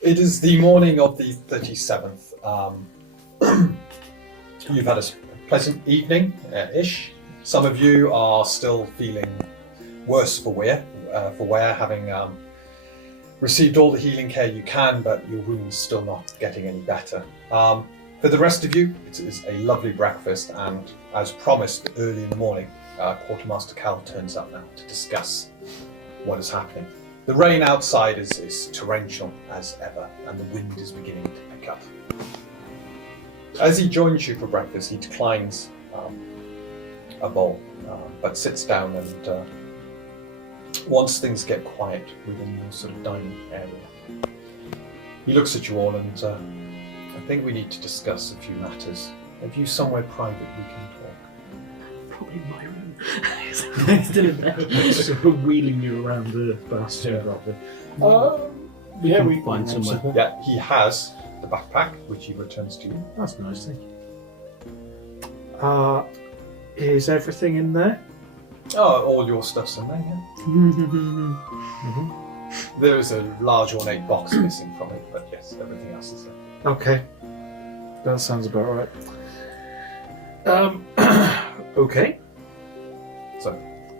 It is the morning of the 37th. You've had a pleasant evening-ish. Some of you are still feeling worse for wear, having received all the healing care you can, but your wound's still not getting any better. For the rest of you, it is a lovely breakfast, and as promised early in the morning, Quartermaster Cal turns up now to discuss what is happening. The rain outside is torrential as ever, and the wind is beginning to pick up. As he joins you for breakfast, he declines a bowl, but sits down and once things get quiet within your sort of dining area, he looks at you all and I think we need to discuss a few matters. Have you somewhere private we can talk? Probably my room. Still in there. So we're wheeling you around the bastion probably. We can find somewhere. Yeah, he has the backpack, which he returns to you. That's nice, thank you. Is everything in there? Oh, all your stuff's in there, yeah. There is a large ornate box missing from it, but yes, everything else is there. Okay. That sounds about right. Okay. So,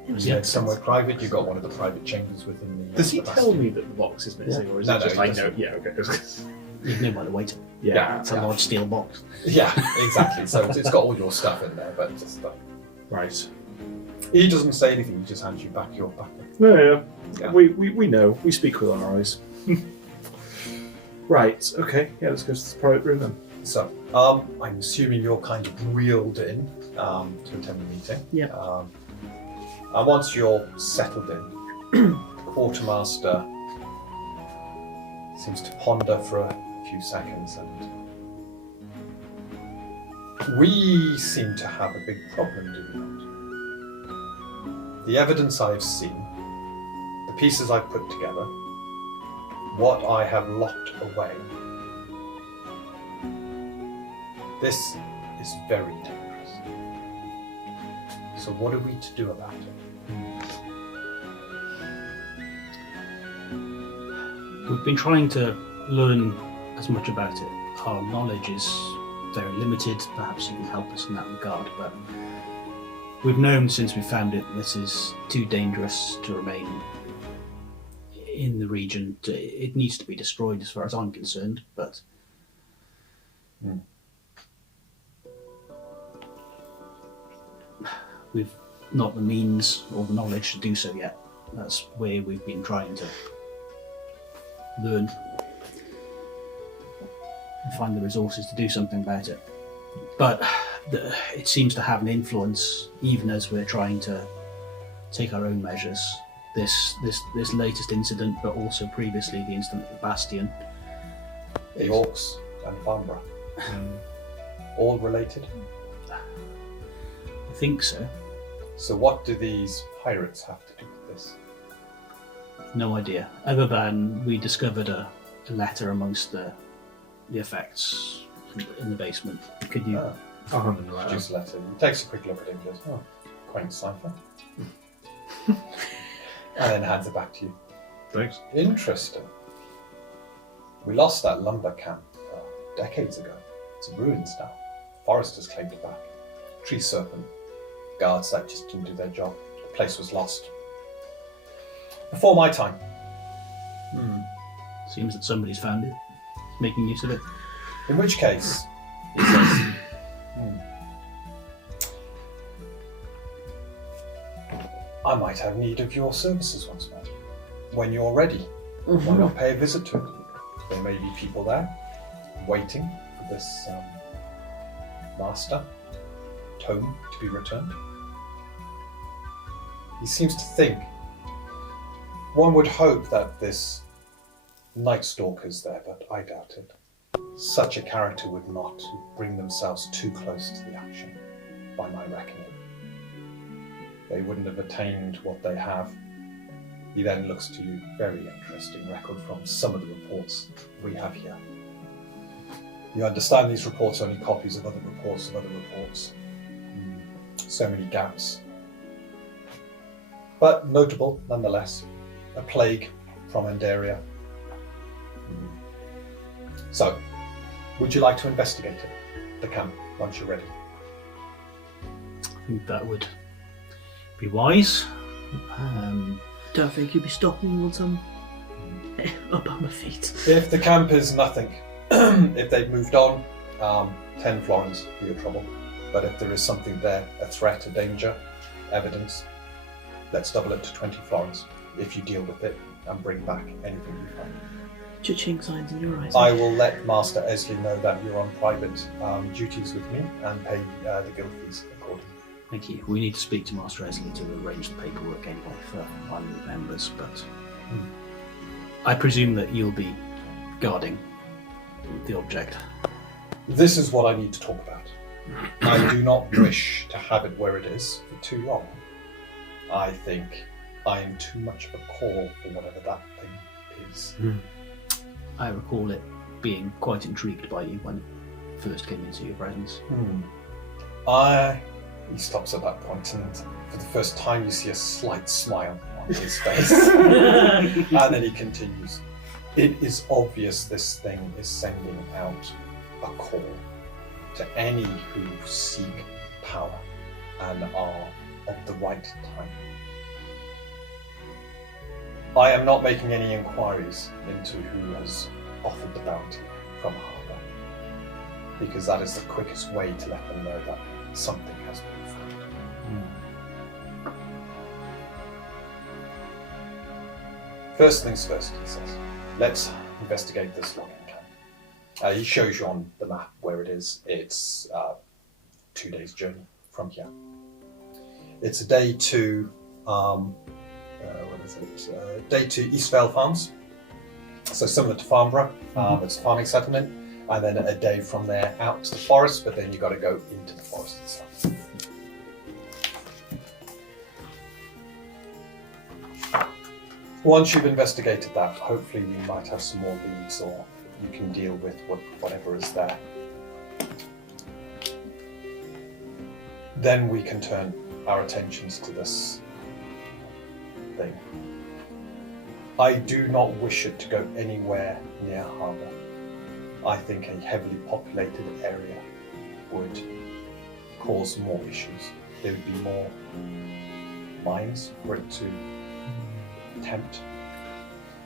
you head somewhere private, you've got one of the private chambers within the... Does he the tell me that the box is missing, or is No, it just no, like, he no? Yeah, okay. You know by the weight. Yeah, It's a large steel box. Yeah, exactly. So it's got all your stuff in there, but just... Right. He doesn't say anything, he just hands you back your backpack. Yeah. We know. We speak with our eyes. Right, okay. Yeah, let's go to the private room then. So, I'm assuming you're kind of wheeled in to attend the meeting. Yeah. And once you're settled in, the quartermaster seems to ponder for a few seconds, and we seem to have a big problem, do we not? The evidence I've seen, the pieces I've put together, what I have locked away, this is very dangerous. So what are we to do about it? We've been trying to learn as much about it. Our knowledge is very limited. Perhaps you can help us in that regard, but we've known since we found it this is too dangerous to remain in the region. It needs to be destroyed as far as I'm concerned, but we've not the means or the knowledge to do so yet. That's where we've been trying to learn and find the resources to do something about it. But it seems to have an influence even as we're trying to take our own measures. This latest incident, but also previously the incident at the Bastion. The Orcs and Farnborough. All related? I think so. So what do these pirates have to do with this? No idea. Other than we discovered a letter amongst the effects in the basement. Could you... I'll hand him the letter. Produce a letter. He takes a quick look at it and goes, oh, quaint cipher. And then hands it back to you. Thanks. Interesting. We lost that lumber camp decades ago. It's in ruins now. Foresters claimed it back. Tree serpent. Guards that just didn't do their job. The place was lost. Before my time. Seems that somebody's found it, making use of it. In which case, he says, I might have need of your services once more. When you're ready, why not pay a visit to it? There may be people there, waiting for this master tome to be returned. He seems to think, one would hope that this Night Stalker's there, but I doubt it. Such a character would not bring themselves too close to the action, by my reckoning. They wouldn't have attained what they have. He then looks to you, very interesting record from some of the reports we have here. You understand these reports are only copies of other reports of other reports. So many gaps. But notable, nonetheless. A plague from Endaria. So, would you like to investigate it, the camp, once you're ready? I think that would be wise. Don't think you'd be stopping me once I'm up on my feet. If the camp is nothing, if they've moved on, 10 florins for your trouble. But if there is something there, a threat, a danger, evidence, let's double it to 20 florins if you deal with it and bring back anything you find. Cha-ching signs in your eyes. I will let Master Esley know that you're on private duties with me and pay the guild fees accordingly. Thank you. We need to speak to Master Esley to arrange the paperwork anyway for our new members, but I presume that you'll be guarding the object. This is what I need to talk about. I do not wish to have it where it is for too long. I think I am too much of a call for whatever that thing is. I recall it being quite intrigued by you when it first came into your presence. He stops at that point, and for the first time you see a slight smile on his face. And then he continues. It is obvious this thing is sending out a call to any who seek power and are of the right time. I am not making any inquiries into who has offered the bounty from Harbour, because that is the quickest way to let them know that something has been found. First things first, he says. Let's investigate this logging camp. He shows you on the map where it is. It's 2 days' journey from here. It's a day to day to Eastvale Farms. So similar to Farnborough, it's a farming settlement, and then a day from there out to the forest, but then you've got to go into the forest itself. Once you've investigated that, hopefully we might have some more leads, or you can deal with whatever is there. Then we can turn our attentions to this thing. I do not wish it to go anywhere near harbour. I think a heavily populated area would cause more issues. There would be more mines for it to tempt.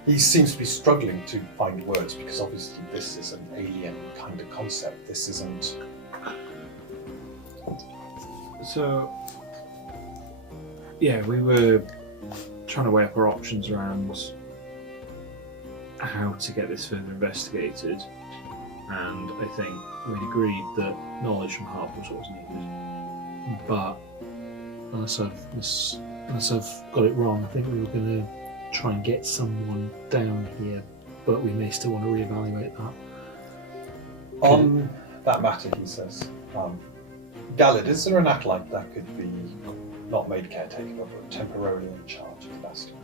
He seems to be struggling to find words because obviously this is an alien kind of concept. This isn't... So, yeah, we were trying to weigh up our options around how to get this further investigated, and I think we agreed that knowledge from Harp was what was needed. But unless I've got it wrong, I think we were going to try and get someone down here, but we may still want to reevaluate that. On that matter, he says, Gallad, is there an acolyte that could be not made caretaker, but temporarily in charge of the bastion?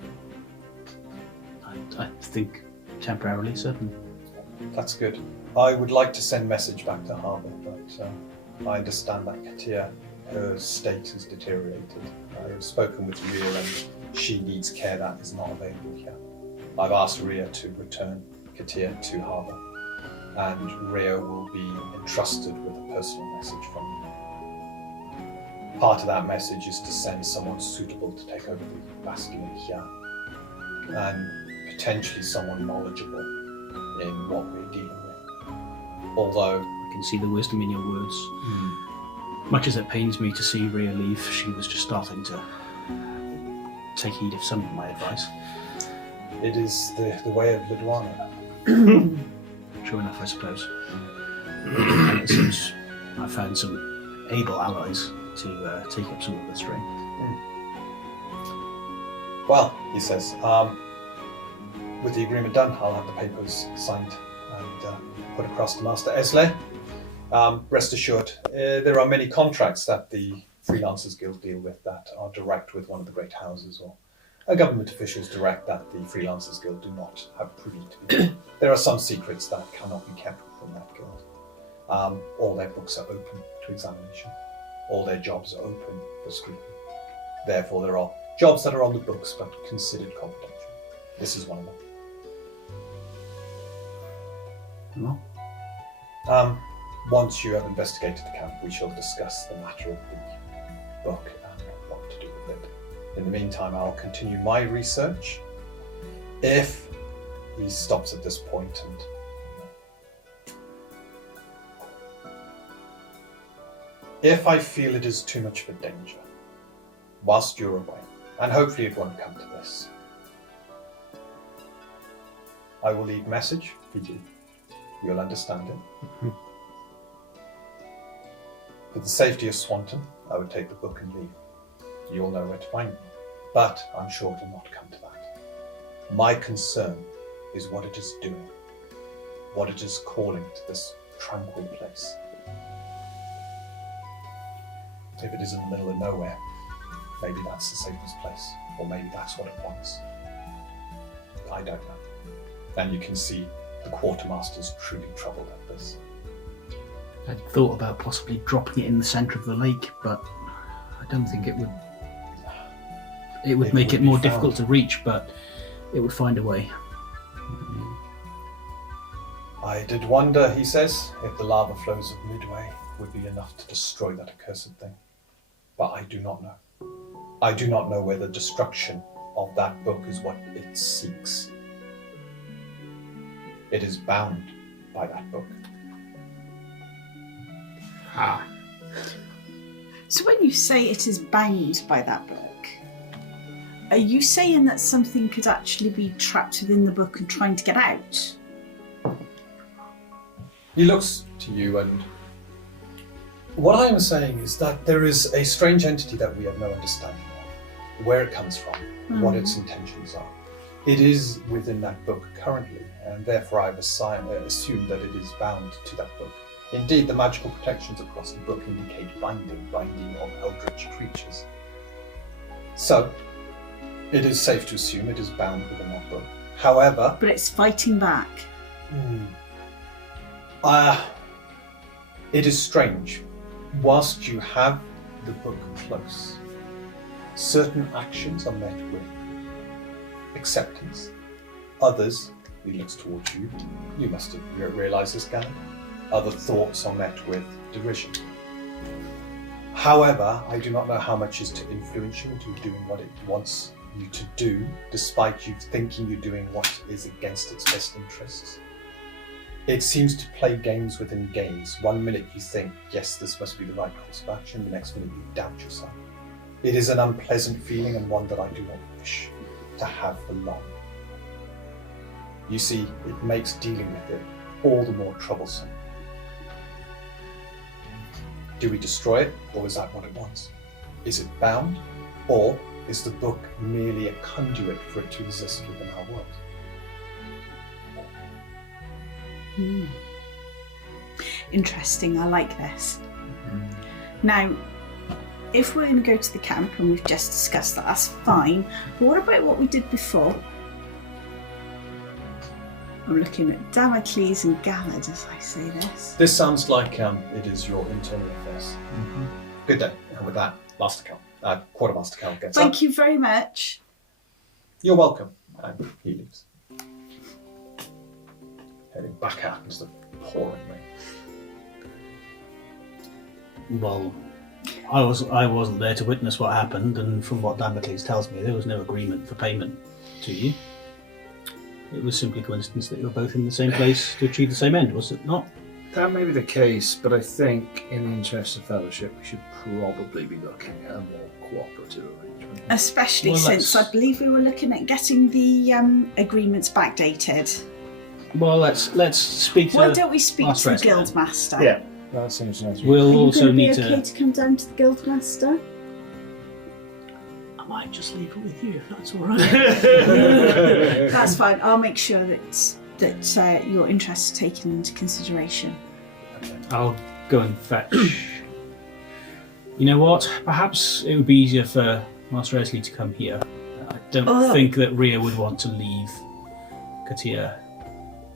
I think temporarily, certainly. That's good. I would like to send message back to Harbour, but I understand that Katia, her state has deteriorated. I've spoken with Rhea and she needs care that is not available here. I've asked Rhea to return Katia to Harbour, and Rhea will be entrusted with a personal message from you. Part of that message is to send someone suitable to take over the bastion here, and potentially someone knowledgeable in what we're dealing with. Although I can see the wisdom in your words. Much as it pains me to see Rhea leave, she was just starting to take heed of some of my advice. it is the way of Lidwana. True enough, I suppose. And it seems I found some able allies to take up some of the strain. Well, he says, with the agreement done, I'll have the papers signed and put across to Master Esley. Rest assured, there are many contracts that the Freelancers Guild deal with that are direct with one of the great houses, or government officials direct that the Freelancers Guild do not have privy to. There are some secrets that cannot be kept within that guild. All their books are open to examination. All their jobs are open for scrutiny. Therefore, there are jobs that are on the books but considered confidential. This is one of them. Well, Once you have investigated the camp, we shall discuss the matter of the book and what to do with it. In the meantime, I'll continue my research. If he stops at this point and if I feel it is too much of a danger, whilst you're away, and hopefully it won't come to this, I will leave a message for you. You'll understand it. For the safety of Swanton, I would take the book and leave. You'll know where to find me. But I'm sure it will not come to that. My concern is what it is doing, what it is calling to this tranquil place. If it is in the middle of nowhere, maybe that's the safest place, or maybe that's what it wants. I don't know. And you can see the quartermaster's truly troubled at this. I thought about possibly dropping it in the centre of the lake, but I don't think it would. It would make it more difficult to reach, but it would find a way. I did wonder, he says, if the lava flows of Midway would be enough to destroy that accursed thing. But I do not know. I do not know whether destruction of that book is what it seeks. It is bound by that book. Ah. So when you say it is bound by that book, are you saying that something could actually be trapped within the book and trying to get out? He looks to you, and what I am saying is that there is a strange entity that we have no understanding of, where it comes from, what its intentions are. It is within that book currently, and therefore I've assumed that it is bound to that book. Indeed, the magical protections across the book indicate binding of eldritch creatures. So, it is safe to assume it is bound within that book. However... But it's fighting back. It is strange. Whilst you have the book close, certain actions are met with acceptance. Others, he looks towards you, you must have realised this, Gavin. Other thoughts are met with derision. However, I do not know how much is to influence you into doing what it wants you to do, despite you thinking you're doing what is against its best interests. It seems to play games within games. 1 minute you think, yes, this must be the right course of action, the next minute you doubt yourself. It is an unpleasant feeling, and one that I do not wish to have for long. You see, it makes dealing with it all the more troublesome. Do we destroy it, or is that what it wants? Is it bound, or is the book merely a conduit for it to exist within our world? Interesting, I like this. Now, if we're going to go to the camp, and we've just discussed that, that's fine. But what about what we did before? I'm looking at Damocles and Galad as I say this. This sounds like it is your internal affairs. Good day. And with that, Quartermaster Cal gets up. Thank you very much. You're welcome. And he leaves. Heading back out into the pouring rain. Well, I wasn't there to witness what happened, and from what Damocles tells me, there was no agreement for payment to you. It was simply coincidence that you were both in the same place to achieve the same end, was it not? That may be the case, but I think in the interest of fellowship, we should probably be looking at a more cooperative arrangement. Especially since I believe we were looking at getting the agreements backdated. Well, let's speak to. Why don't we speak to the Master guild master? Yeah, that seems nice. We'll Are you also going to be need okay to come down to the guild master? I might just leave it with you if that's all right. That's fine. I'll make sure that your interests are taken into consideration. I'll go and fetch. You know what? Perhaps it would be easier for Master Esley to come here. I don't think that Rhea would want to leave Katia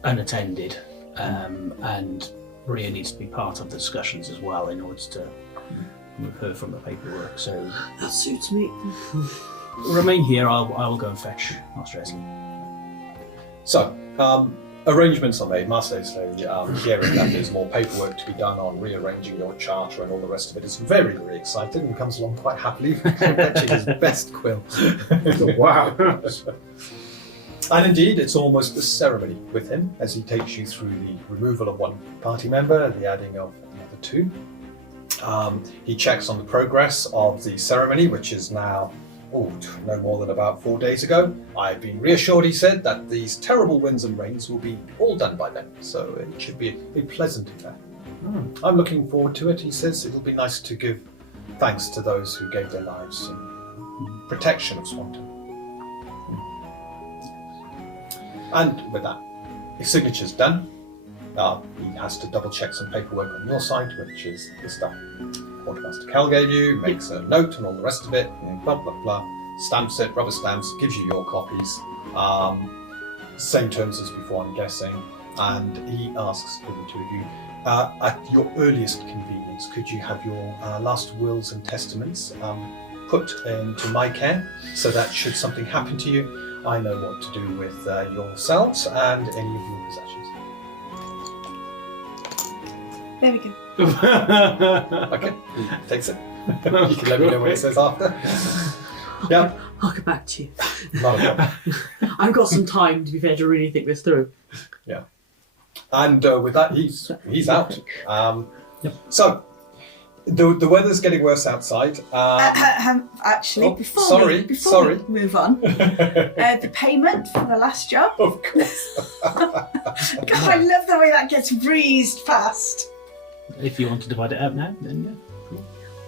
unattended, and Rhea needs to be part of the discussions as well in order to remove her from the paperwork. So That suits me. remain here. I will go and fetch Master Esley. So, Arrangements are made, mercilessly, hearing that there's more paperwork to be done on rearranging your charter and all the rest of it. Is very, very excited and comes along quite happily, fetching his best quill. Wow. And indeed, it's almost the ceremony with him as he takes you through the removal of one party member and the adding of the other two. He checks on the progress of the ceremony, which is now no more than about 4 days ago. I've been reassured, he said, that these terrible winds and rains will be all done by then, so it should be a pleasant affair. I'm looking forward to it, he says. It'll be nice to give thanks to those who gave their lives in protection of Swanton. And with that, his signature's done. He has to double check some paperwork on your side, which is the stuff Quartermaster Cal gave you, makes a note and all the rest of it, blah blah blah, stamps it, rubber stamps, gives you your copies, same terms as before, I'm guessing, and he asks for the two of you, at your earliest convenience, could you have your last wills and testaments put into my care, so that should something happen to you, I know what to do with yourselves and any of your possessions. There we go. Okay, he takes it. You can let me know what it says after. Yeah, I'll get back to you. not a problem. I've got some time, to be fair, to really think this through. Yeah, and with that, he's out. So the weather's getting worse outside. Actually, before sorry. we move on, the payment for the last job. Of course. God, I love the way that gets breezed past. If you want to divide it out now, then yeah.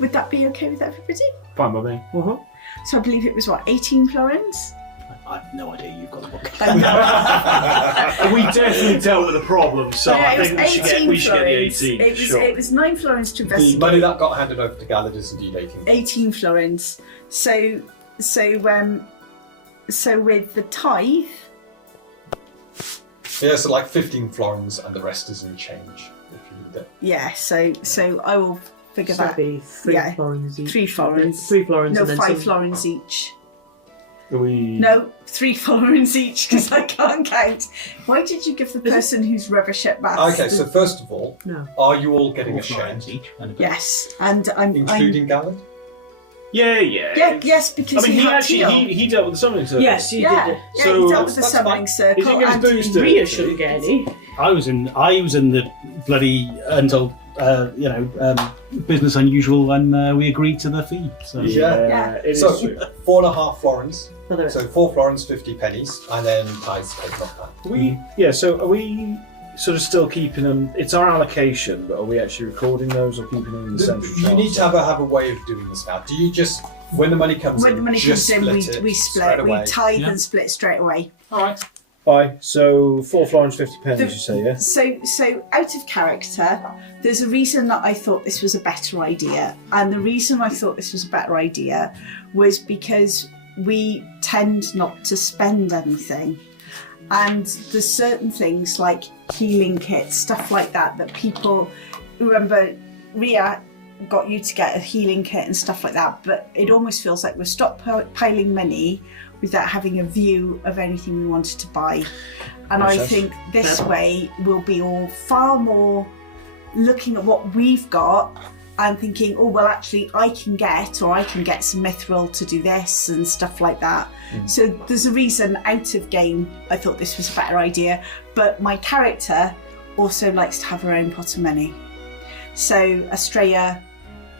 Would that be okay with everybody? Fine by me. Uh-huh. So I believe it was 18 florins? I have no idea you've got the book. We definitely dealt with the problem, so Yeah, I it was think we should get the 18. It was 9 florins to The investigate. money that got handed over to Gallard is indeed 18. 18 florins. So with the tithe, Yeah, so like 15 florins and the rest is in change, if you need it. yeah. So I will figure So that. that'd be 3 yeah. florins each. 3 florins. 3 florins No, and then 5 some... florins each. Are we... No, 3 florins each because I can't count. Why did you give the person who's rubbish at maths? Okay, so first of all, No. are you all getting 4 a share, florins each. And a bit. Yes, and I'm including Gallard? Yeah. yes, because I mean, he had to deal. he dealt with the summoning service. Yes, you Yeah, did. yeah, So he dealt with the that's summoning fine. circle. He didn't get his and booster. Rhea shouldn't get any. I was in the bloody untold business unusual, and we agreed to the fee. So Yeah. It is So true. 4.5 florins. Other- So 4 florins, 50 pennies, and then tithes taken off that. So are we sort of still keeping them? It's our allocation, but are we actually recording those or keeping them in the central You chart? need to have a way of doing this now. Do you just, when the money comes when in, the money just comes in, split we it split, straight we away? tithe Yeah. and split straight away. Alright. Bye. So 4 florins, 50 pennies, you say, yeah? So out of character, there's a reason that I thought this was a better idea, and the reason I thought this was a better idea was because we tend not to spend anything, and there's certain things like healing kits, stuff like that people remember. Rhea got you to get a healing kit and stuff like that, but it almost feels like we're stockpiling money without having a view of anything we wanted to buy. And Makes I sense. think this way we'll be all far more looking at what we've got and thinking, oh, well, actually, I can get some mithril to do this and stuff like that. So there's a reason out of game I thought this was a better idea, but my character also likes to have her own pot of money. So Estrella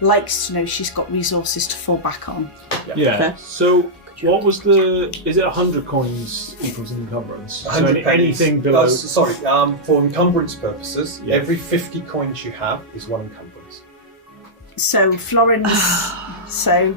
likes to know she's got resources to fall back on. Yeah. Fair. So what was is it 100 coins equals an encumbrance? 100 So anything below... for encumbrance purposes, Yeah. every 50 coins you have is 1 encumbrance. So florins. So,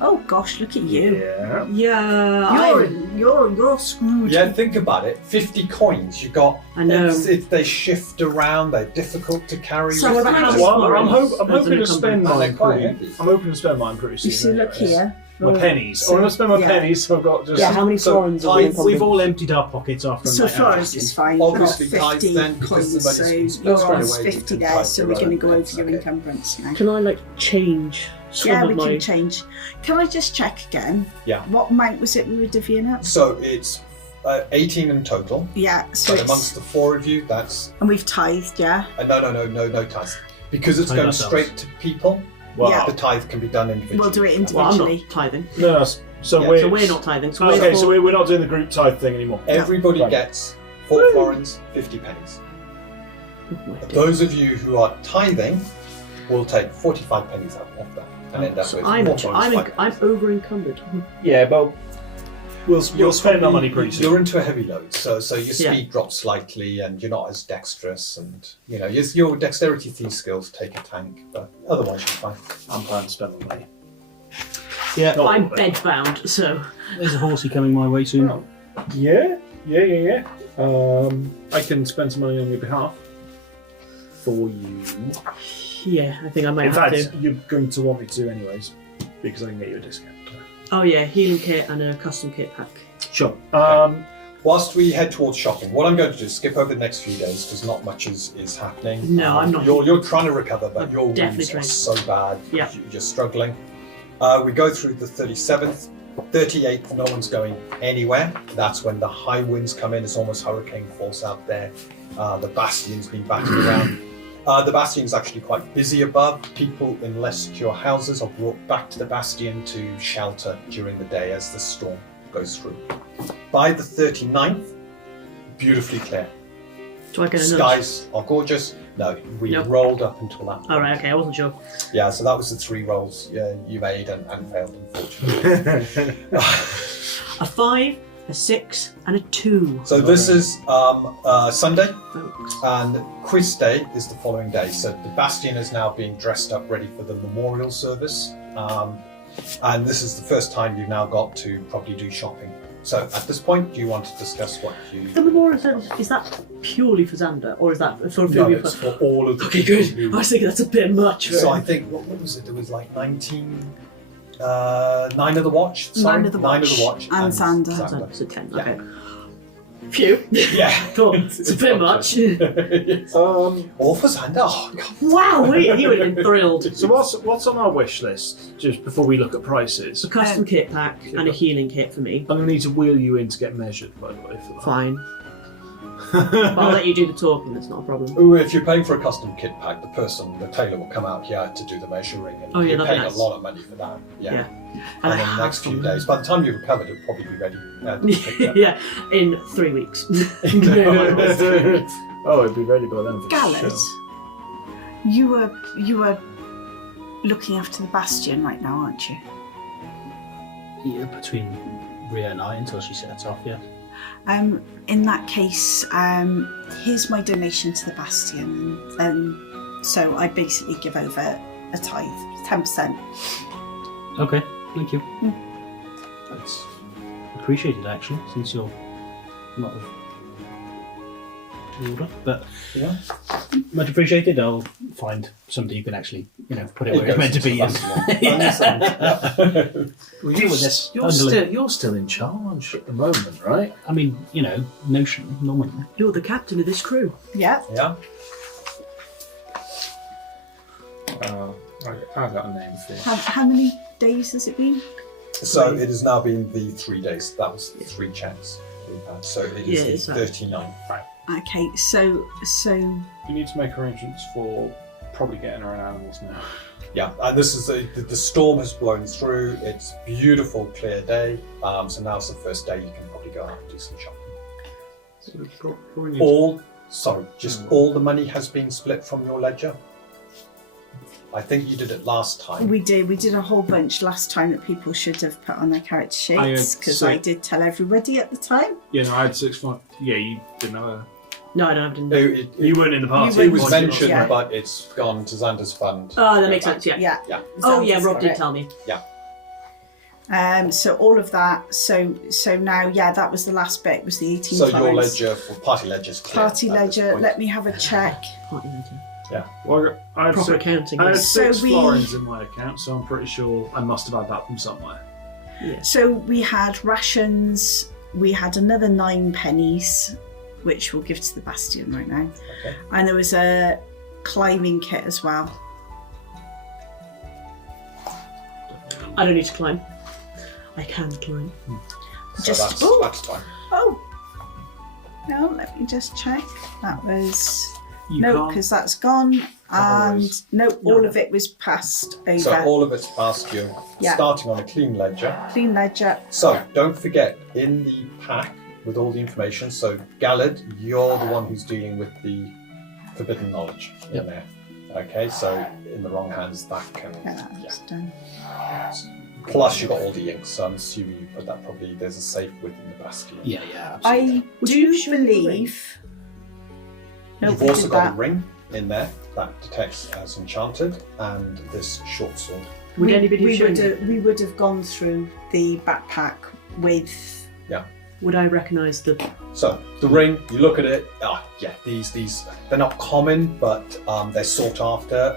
oh gosh, look at you. Yeah. Yeah, You're screwed. Yeah, think about it. 50 coins, you got. I know. They shift around. They're difficult to carry. So with about you. how Just- Well, I'm florins as hoping an to spend encumbrance. mine They're quite pretty... heavy. I'm hoping to spend mine pretty soon. You see, look anyways. here. My pennies. So- I'm going to spend my yeah. pennies, so I've got just... Yeah, how many So, florins are we in We've all emptied our pockets after a So night out florins drinking. is fine. Obviously, We've got 50 tithes then, because coins, the so money's you're straight on away, you 50 can there, tithe so your we're going to own go over bits, your okay. encumbrance now. Can I change some Yeah, of we my... can change. Can I just check again? Yeah. What amount was it we were divvying up? So it's 18 in total. Yeah, so But it's, amongst the 4 of you, that's and we've tithed, yeah. no tithe. Because it's Tithe going ourselves. straight to people. Wow. Yeah. The tithe can be done individually. We'll do it Well, I'm individually. not tithing. No, so Yeah. we're So we're not tithing. So okay. we're So we're not doing the group tithe thing anymore. Everybody Right. gets 4 florins, 50 pennies. Those of you who are tithing will take 45 pennies out of that and end up with I'm 4 florins. I'm over encumbered. Yeah, but we'll spend our money pretty soon. You're into a heavy load, so your Yeah. speed drops slightly, and you're not as dexterous, and your dexterity thief skills take a tank, but otherwise you're fine. I'm planning to spend my money. Yeah, Not I'm all of it. bedbound, so there's a horsey coming my way soon. Oh. Yeah. I can spend some money on your behalf. For you. yeah, I think I might In have fact, to. you're going to want me to anyways, because I can get you a discount. Oh yeah, healing kit and a custom kit pack. Sure. Whilst we head towards shopping, what I'm going to do is skip over the next few days because not much is happening. No, I'm not. You're trying to recover, but I'm your definitely wounds are trying. so bad. Yeah. You're struggling. We go through the 37th, 38th. No one's going anywhere. That's when the high winds come in. It's almost hurricane force out there. The bastion's been battered around. The bastion's actually quite busy above. People in less secure houses are brought back to the bastion to shelter during the day as the storm goes through. By the 39th, beautifully clear. Do I get a nudge? Skies are gorgeous. No, we Nope. rolled up until that point. All right, okay, I wasn't sure. Yeah, so that was the 3 rolls you made and failed, unfortunately. A 5, a 6, and a 2. So this is Sunday, Folks. and quiz day is the following day. So the bastion is now being dressed up, ready for the memorial service. And this is the first time you've now got to properly do shopping. So at this point, do you want to discuss what you... The memorial service, is that purely for Xander, or is that for a few No, people? it's for all of the Okay, people good. who- I was thinking that's a bit much. For So I him. think, what was it? There was like 9 of the watch. Sorry, 9 of the watch. And Xander. So 10, Yeah. okay. Phew. Yeah. Cool. It's a bit much. All for Xander. Oh, God. Wow, he would have been thrilled. So what's on our wish list? Just before we look at prices, A custom kit pack and a healing kit for me. I'm going to need to wheel you in to get measured, by the way. For that. Fine. But I'll let you do the talking, that's not a problem. Ooh, if you're paying for a custom kit pack, the tailor will come out here to do the measuring, and Oh, yeah, you're that'd be paying nice. a lot of money for that. Yeah. Yeah. And I in the have next few one. days, by the time you've recovered, it'll probably be ready. To pick up. Yeah, in 3 weeks. Oh, it'd be ready by then. For Gallet, sure. you were looking after the bastion right now, aren't you? Yeah, between Rhea and I until she sets off, yeah. In that case, here's my donation to the bastion, and so I basically give over a tithe, 10%. Okay, thank you. That's appreciated, actually, since you're not of the order. But Yeah. much appreciated. I'll find somebody who can actually, put it It where it's goes meant to into be. the bastion. Yeah. Well, Deal with this. You're still in charge at the moment, right? I mean, notion, normally. You're the captain of this crew. Yeah. Yeah. I got a name for you. How many days has it been? So it has now been the 3 days. That was 3 checks we've had. So it Yeah, is it's the like- 39. Right. Okay, so You need to make arrangements for probably getting our own animals now. Yeah, and this is the storm has blown through. It's beautiful, clear day. So now's the first day you can probably go out and do some shopping. So probably need All the money has been split from your ledger. I think you did it last time. we did a whole bunch last time that people should have put on their character sheets because I did tell everybody at the time. Yeah, no, I had 6 months. Yeah, you didn't have a... No, I don't have to. You weren't in the party. It was weren't- mentioned, yeah. but it's gone to Xander's fund. Oh, that makes sense, yeah. Yeah. Yeah. Oh, yeah, Xander's Rob got did it. tell me. So all of that. So now, yeah, that was the last bit. Was the 18 So florins. your ledger for party ledger's clear. Party at this ledger. point. Let me have a check. Party ledger. Well, I had Proper 6, accounting. I had So 6 we- florins in my account, so I'm pretty sure I must have had that from somewhere. Yeah. So we had rations. We had another 9 pennies, which we'll give to the bastion right now. Okay. And there was a climbing kit as well. I don't need to climb. I can climb. So Just- that's ooh. fine. Oh, No, let me just check. That was You no, can't. because that's gone. And always. no, all of it was passed over. So all of it's past you, Yeah. starting on a clean ledger. Clean ledger. So don't forget, in the pack with all the information, so Gallad, you're the one who's dealing with the forbidden knowledge in there. Okay, so in the wrong hands, that can... Yeah, that's done. Plus, you got all the inks, so I'm assuming you put that probably, there's a safe within the basket. Yeah, absolutely. I Would you do show me the ring? believe. No, You've we also did got that. a ring in there that detects as enchanted, and this short sword. Would anybody we show would me? we would have gone through the backpack with. Would I recognise the? So the ring, you look at it. These they're not common, but they're sought after.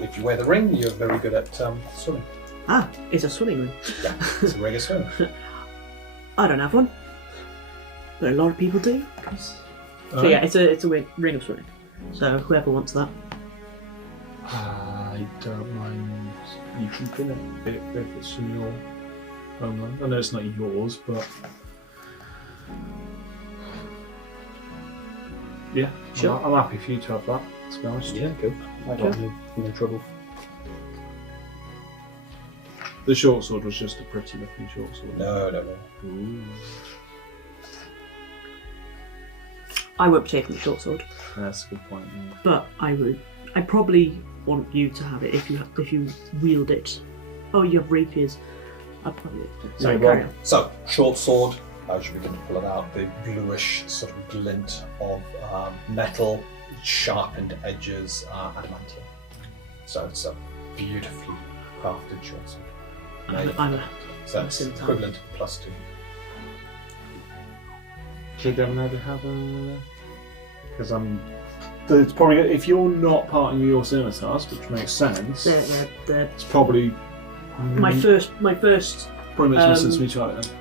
If you wear the ring, you're very good at swimming. Ah, it's a swimming ring. Yeah, it's a ring of swimming. I don't have one, but a lot of people do. So yeah, it's a ring of swimming. So whoever wants that. I don't mind you keeping it if it's in your homeland. I know it's not yours, but yeah, Sure. I'm happy for you to have that. To be honest, Yeah, cool. I Sure. got no trouble. the short sword was just a pretty looking short sword. No. Ooh. I won't be taking the short sword, That's a good point. Yeah. but I would. I probably want you to have it if you wield it. Oh, you have rapiers. I'd probably. Sorry, well, carry on. So short sword, as you begin to pull it out, the bluish sort of glint of metal, sharpened edges, adamantium. So it's a beautifully crafted short sword. I'm So I'm a it's scimitar. equivalent to +2. Should I maybe have a? Because it's probably if you're not parting with your scimitars, which makes sense. They're It's probably my first. Probably makes more sense um, for me to have it then.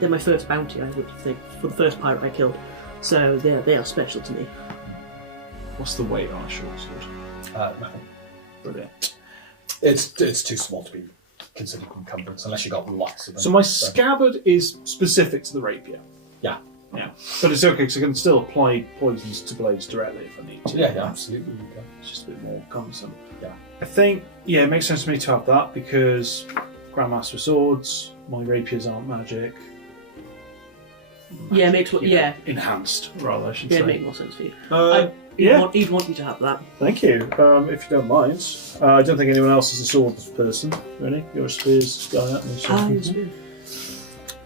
They're my first bounty. I would think for the first pirate I killed. So they are special to me. What's the weight on a short sword? Nothing. Brilliant. It's too small to be considered encumbrance unless you got lots of them. So my scabbard is specific to the rapier. Yeah. Yeah. But it's okay because I can still apply poisons to blades directly if I need to. Yeah, absolutely. You can. It's just a bit more cumbersome. Yeah. I think, it makes sense to me to have that because Grandmaster Swords, my rapiers aren't magic. Yeah, makes what. Yeah, Enhanced, rather, I should yeah, say. make more sense for you. Yeah. He'd want you to have that. Thank you. If you don't mind. I don't think anyone else is a swords person, really. You're a spears guy, aren't you?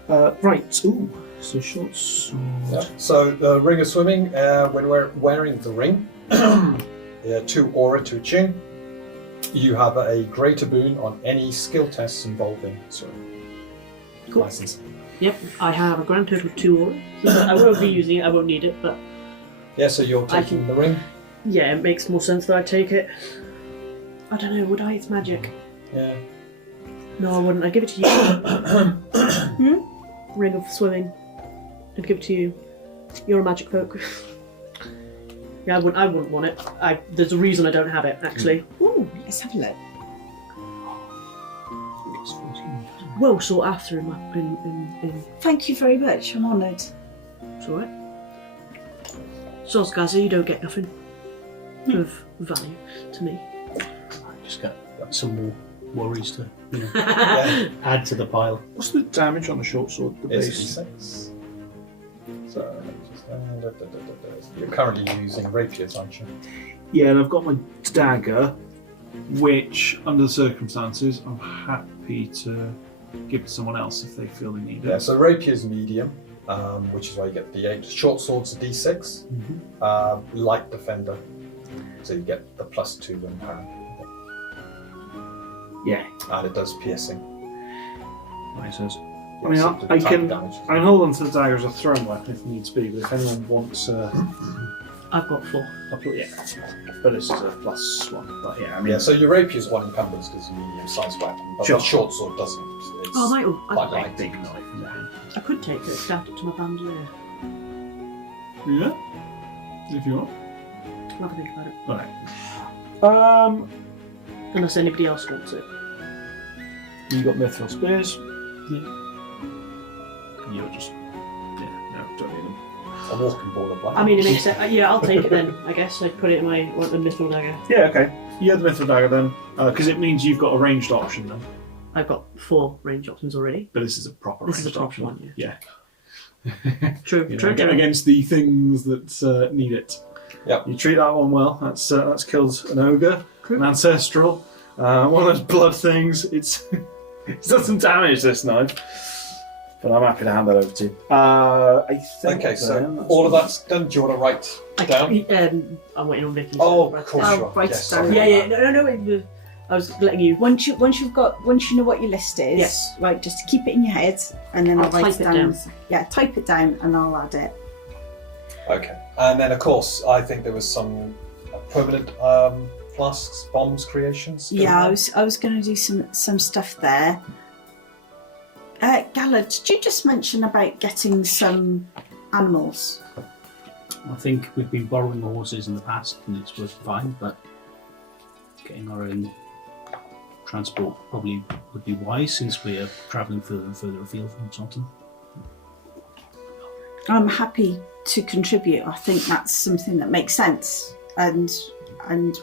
Right. Ooh. So short sword. Yeah. So the ring of swimming, when we're wearing the ring, 2 aura, 2 ching, you have a greater boon on any skill tests involving swimming. Cool. License. Yep, I have a grand total of 2 aura. So I won't be using it. I won't need it, but Yeah, so you're taking the ring. yeah, it makes more sense that I take it. I don't know. Would I? It's magic. Yeah. No, I wouldn't. I'd give it to you. Ring of swimming. I'd give it to you. You're a magic folk. Yeah, I wouldn't want it. There's a reason I don't have it, actually. Ooh, let's have a look. Well sought after in Thank you very much. I'm honoured. it's alright. Sosgazi, you don't get nothing of value to me. I just got some more worries to Yeah. add to the pile. What's the damage on a short sword? The It's base? D6. So you're currently using rapiers, aren't you? Yeah, and I've got my dagger, which, under the circumstances, I'm happy to give to someone else if they feel they need it. Yeah. So rapier's medium, which is why you get the D8. Short sword's a D6. Light defender, so you get the +2 in power. Yeah. And it does piercing. Makes sense. Yeah, I mean, so the I type can of damage. I can hold on to the dagger as a throwing weapon if needs be, but if anyone wants I've got 4. yeah. But this is a +1. But yeah, I mean, Yeah, so your rapier's 1 encumbrance because it's a medium-sized weapon, but Sure. the short sword doesn't. It's Oh, I quite might. light. big knife. I could take it, adapt it to my bandolier. Yeah. If you want. I'll have a think about it. Right. Unless anybody else wants it. You got mithril spears. Yeah. You're just no, don't need them. a walking ball of light. I mean, it makes sense. Yeah, I'll take it then. I guess I'd put it in my mithril dagger. Yeah, okay. You have the mithril dagger then, because it means you've got a ranged option then. I've got 4 range options already. But this is a proper This ranged is a proper option. one, Yeah. True, You know, true. against the things that need it. Yep. You treat that one well. That's killed an ogre, True. an ancestral, one of those blood things. It's done some damage, this knife. But I'm happy to hand that over to you. I think Okay, so then that's all of that's done. Do you want to write down? I'm waiting on Vicky. Oh, so of course I'll you are. write Yes, it down. sorry Yeah, about yeah. that. No. I was letting you. Once you know what your list is, Yes. right, just keep it in your head, and then I'll write type it it down. down. Yeah, type it down, and I'll add it. Okay, and then of course I think there was some permanent flasks, bombs creations. going Yeah, on. I was going to do some stuff there. Gala, did you just mention about getting some animals? I think we've been borrowing horses in the past and it's worked fine, but getting our own transport probably would be wise since we are travelling further and further afield from Tottenham. I'm happy to contribute. I think that's something that makes sense, and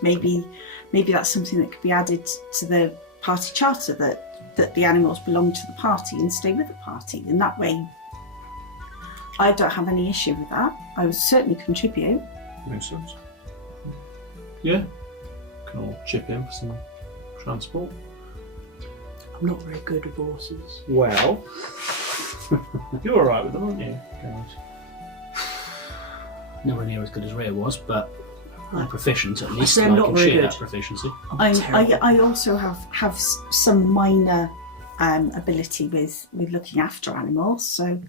maybe that's something that could be added to the party charter, that the animals belong to the party and stay with the party. And that way, I don't have any issue with that. I would certainly contribute. Makes sense. Yeah. Can all chip in for some transport. I'm not very good with horses. Well, you're alright with them, aren't you? Nowhere near as good as Rhea was, but I'm proficient at least, say and I'm I not can very share good. that proficiency. I also have some minor ability with looking after animals, so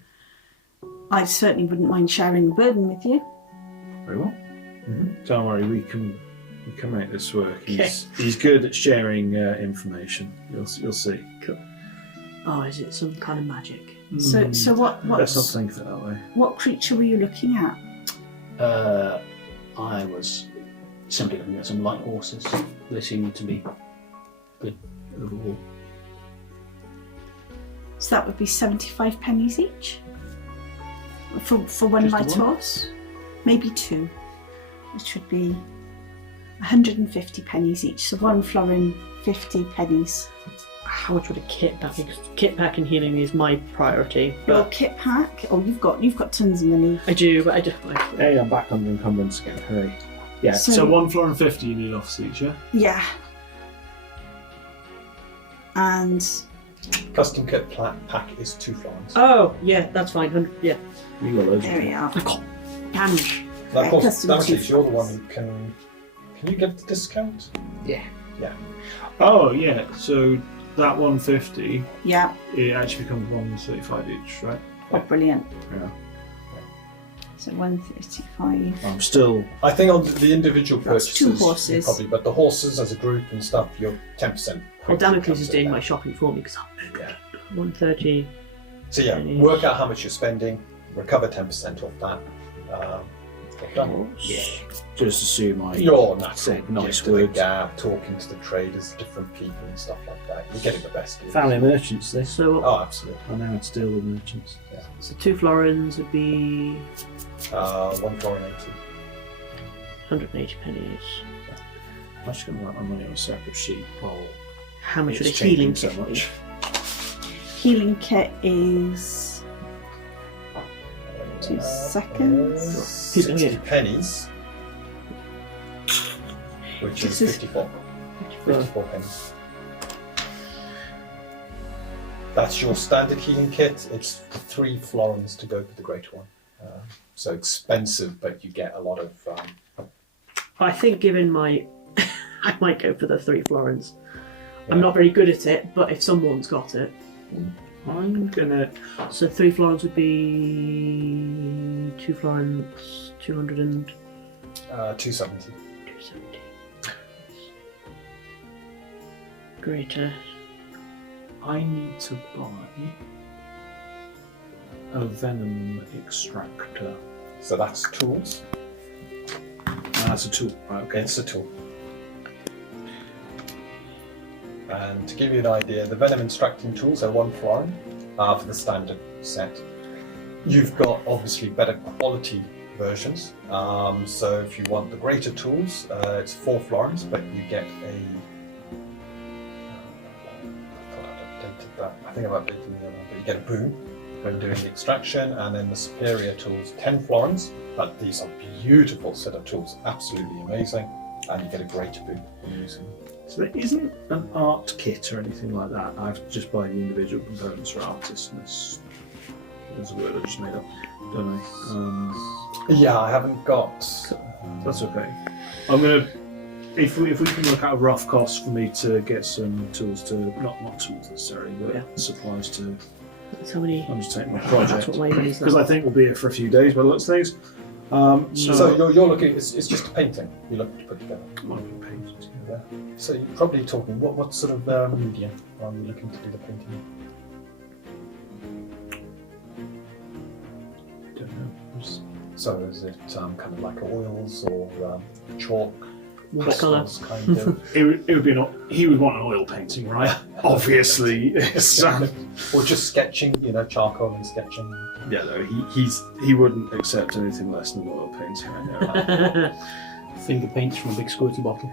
I certainly wouldn't mind sharing the burden with you. Very well. Don't worry, we can make this work. He's good at sharing information. You'll see. Oh, is it some kind of magic? So Let's not what's, think of it that way. what creature were you looking at? I was simply looking at some light horses. They seem to be good overall. So that would be 75 pennies each for one Just the light one? horse, maybe 2, which would be 150 pennies each. So 1 florin, 50 pennies. How much would a kit pack? Because kit pack and healing is my priority. Your But kit pack? Oh, you've got tons of money. I do, but I just. Hey, I'm back under encumbrance again. Hooray. Yeah, so So- 1 floor and 50 you need off each, yeah? Yeah. And Custom kit pack is 2 florins. Oh, yeah, that's fine. 100, yeah. You got loads there we are. Damn. Now, of course, custom Damocles, 2 you're the one florins. who can. Can you get the discount? Oh, yeah, so that 150, Yeah. it actually becomes 135 each, right? Oh, brilliant. Yeah. So 135. I'm still... I think on the individual That's purchases, 2 you horses. probably, but the horses as a group and stuff, you're 10%. Well, Damocles is comes in doing there. my shopping for me because Yeah. 130. So yeah, work out how much you're spending, recover 10% off that. Done. Yeah. Just assume I... You're natural. Say nice Get to the words. gap, talking to the traders, different people and stuff like that. You're getting the best deals. Family merchants, this. So, Oh, absolutely. I know how to deal with merchants. so 2 florins would be 1 florin 80. 180 pennies. I'm actually going to write my money on a separate sheet while How much would a it's healing changing so kit be? much. Healing kit is 2 seconds. 60 pennies, which is This is- 54. 54 pennies. That's your standard healing kit. It's 3 florins to go for the greater one. So expensive, but you get a lot of. I think given my... I might go for the 3 florins. I'm not very good at it, but if someone's got it. I'm gonna... So 3 florins would be 2 florins, 200 and 270. 270. Greater. I need to buy a venom extractor. So that's tools. That's a tool. Right, okay. It's a tool. And to give you an idea, the venom extracting tools are 1 florin for the standard set. You've got obviously better quality versions. So if you want the greater tools, it's 4 florins, but you get a. I think I've updated the other one, but you get a boon when doing the extraction, and then the superior tools 10 florins. But these are beautiful set of tools, absolutely amazing, and you get a greater boon when using them. So there isn't an art kit or anything like that. I have to just buy the individual components for artists, and there's a word I just made up, don't I? Yeah, I haven't got. That's okay. I'm gonna. If we can work out a rough cost for me to get some tools to not tools necessarily, but supplies to. That's how many. I'm just taking my That's project what my money's because I think we'll be here for a few days by the looks of things. So you're looking. It's just a painting you're looking to put together. Pages, Yeah. So you're probably talking. What sort of medium are you looking to do the painting in? I don't know. So is it kind of like oils or chalk? Watercolour. Pastels, kind of. It would be he would want an oil painting, right? Obviously. Or just sketching, charcoal and sketching. Yeah, no, he wouldn't accept anything less than an oil painting. I know that. Finger paints from a big squirty bottle.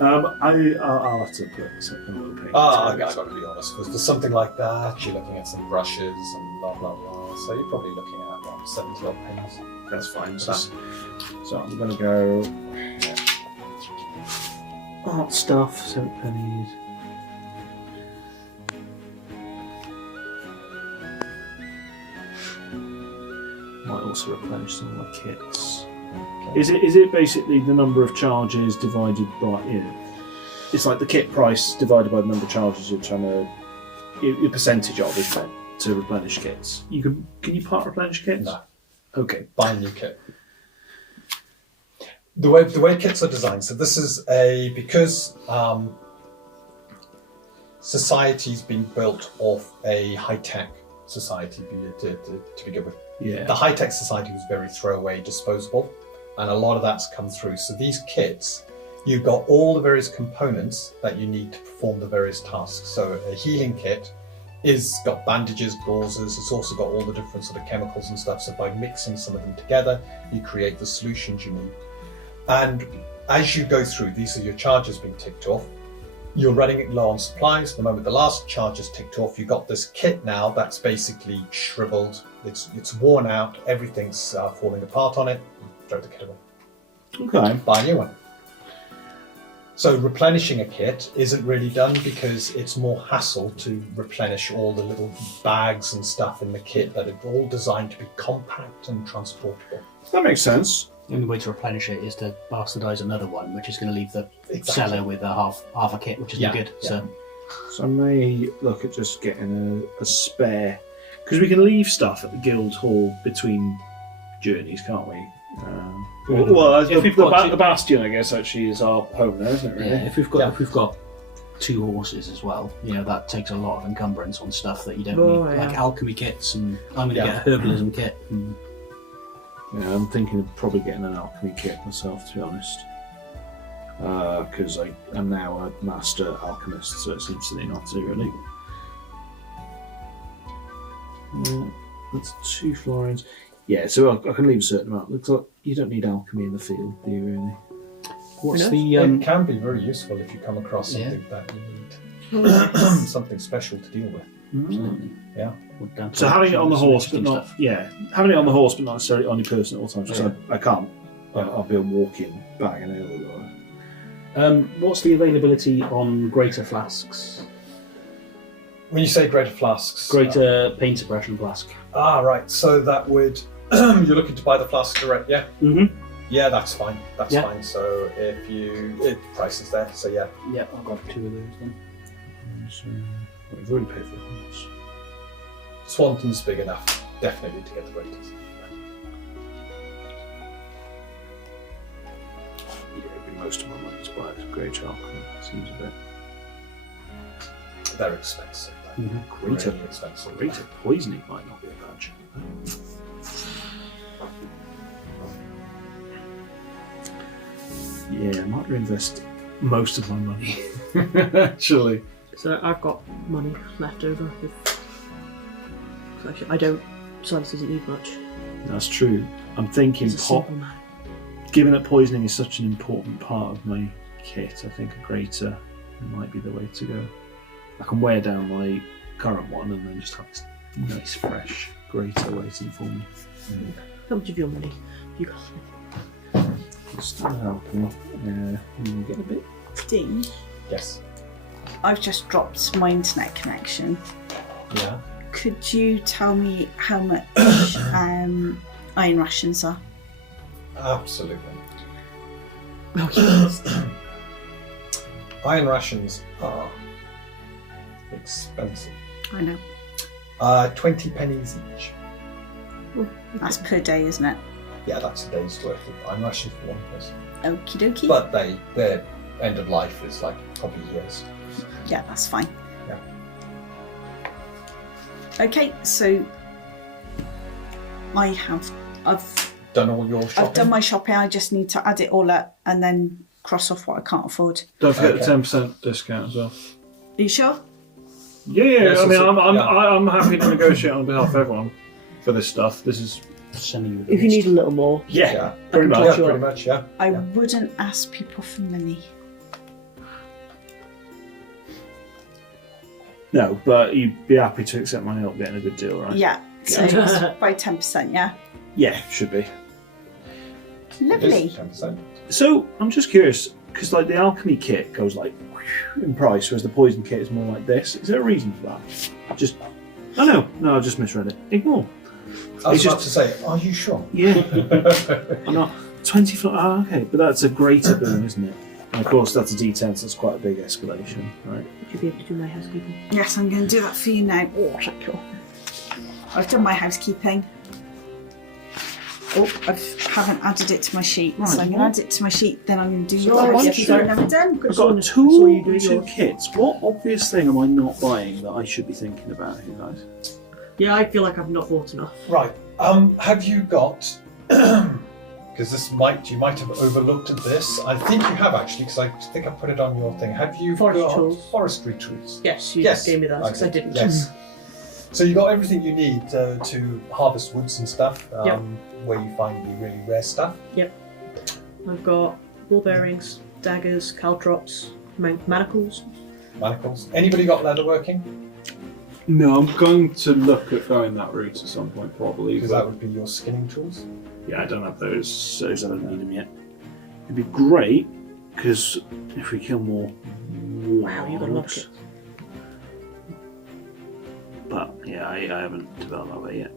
I'll have to put something oil painting. I've got to be honest, because for something like that, you're looking at some brushes and blah blah blah. So you're probably looking at around 70 odd pennies. That's fine. So I'm going to go art stuff, 7 pennies. Might also replenish some of my kits. Okay. Is it basically the number of charges divided by it's like the kit price divided by the number of charges you're trying to your percentage of, isn't it, to replenish kits? Can you part replenish kits? No. Okay. Buy a new kit. The way kits are designed, so this is because society's been built off a high-tech society to begin with. Yeah. The high-tech society was very throwaway, disposable, and a lot of that's come through. So these kits, you've got all the various components that you need to perform the various tasks. So a healing kit is got bandages, gauzes, it's also got all the different sort of chemicals and stuff. So by mixing some of them together, you create the solutions you need. And as you go through, these are your charges being ticked off. You're running it low on supplies. The moment the last charge is ticked off, you've got this kit now that's basically shriveled. It's worn out. Everything's falling apart on it. You throw the kit away. Okay. Buy a new one. So replenishing a kit isn't really done because it's more hassle to replenish all the little bags and stuff in the kit that are all designed to be compact and transportable. That makes sense. The only way to replenish it is to bastardize another one, which is going to leave the Exactly. seller with a half a kit, which is no good. Yeah. So I may look at just getting a spare, because we can leave stuff at the guild hall between journeys, can't we? If we've got the bastion, I guess, actually is our home now, isn't it? Really? yeah, if we've got 2 horses as well, that takes a lot of encumbrance on stuff that you don't need, like alchemy kits, and I'm going to get a herbalism kit. And Yeah, I'm thinking of probably getting an alchemy kit myself, to be honest. Because I am now a master alchemist, so it's instantly not too really. Yeah, that's 2 florins. Yeah, so I can leave a certain amount. Looks like you don't need alchemy in the field, do you really? what's No. the It can be very useful if you come across something that you need something special to deal with. Yeah. So having it on the horse, but not having it on the horse, but not necessarily on your person at all times. Because I can't. I'll be a walking bag and ale. What's the availability on greater flasks? When you say greater flasks, Greater pain suppression flask. right. So that would you're looking to buy the flask direct, yeah? Mm-hmm. Yeah, that's fine. That's Yeah. fine. So if the price is there, so yeah. Yeah, I've got 2 of those then. So, we've already paid for the horse. Swanton's big enough, definitely, to get the greatest. Yeah, it'd be most of my money to buy a great alchemy. Seems a bit. They're expensive. Though. Mm-hmm. Greater, Really expensive. greater poisoning might not be a bad show. Yeah, I might reinvest most of my money. Actually. So I've got money left over. Actually, I don't Silas doesn't need much. That's true. I'm thinking, He's a simple man. given that poisoning is such an important part of my kit, I think a grater might be the way to go. I can wear down my current one and then just have this nice, fresh grater waiting for me. How much of your money you got? Still helping. You get a bit. D, Yes. I've just dropped my internet connection. Yeah. Could you tell me how much iron rations are? Absolutely. Oh, yes. Iron rations are expensive. I know. 20 pennies each. That's per day, isn't it? Yeah, that's a day's worth of iron rations for one person. Okie dokie. But their end of life is like probably years. Yeah, that's fine. Yeah. Okay, so I've Done all your shopping? done my shopping. I just need to add it all up and then cross off what I can't afford. Don't forget Okay. the 10% discount as well. Are you sure? Yeah. Yes, I mean, yeah. I'm happy to negotiate on behalf of everyone for this stuff. This is Sending you If you need a little more, Yeah. pretty I can much. Yeah, Sure. pretty much, yeah. I Yeah. wouldn't ask people for money. No, but you'd be happy to accept my help getting a good deal, right? Yeah, so it's by 10%, yeah? Yeah, should be. Lovely. 10%. So I'm just curious because like the alchemy kit goes like in price, whereas the poison kit is more like this. Is there a reason for that? Just no, I just misread it. Ignore. I was It's about just- to say, are you sure? Yeah, I'm not 20. Oh, okay, but that's a greater boon, isn't it? And of course, that's a D10, so it's quite a big escalation, right? would you be able to do my housekeeping? Yes, I'm going to do that for you now. Oh, thank you. I've done my housekeeping. Oh, I haven't added it to my sheet, Right, so I'm going to what? add it to my sheet, then I'm going to do So your I want housekeeping you- when I'm done. I've saw got you two doing yours. kits. What obvious thing am I not buying that I should be thinking about here, guys? Yeah, I feel like I've not bought enough. Right. Have you got? Because you might have overlooked this. I think you have actually, because I think I put it on your thing. Have you Forest got tools. forestry tools? Yes, you Yes, gave me that because I didn't. Yes. So you got everything you need to harvest woods and stuff. Yep. Where you find the really rare stuff. I've got ball bearings, daggers, caltrops, manacles. Manacles. Anybody got leatherworking? No, I'm going to look at going that route at some point, probably. Because that would be your skinning tools. Yeah, I don't have those. I don't need them yet. It'd be great because if we kill more Wow, you've got a lot of wargs- kits. But yeah, I haven't developed that way yet.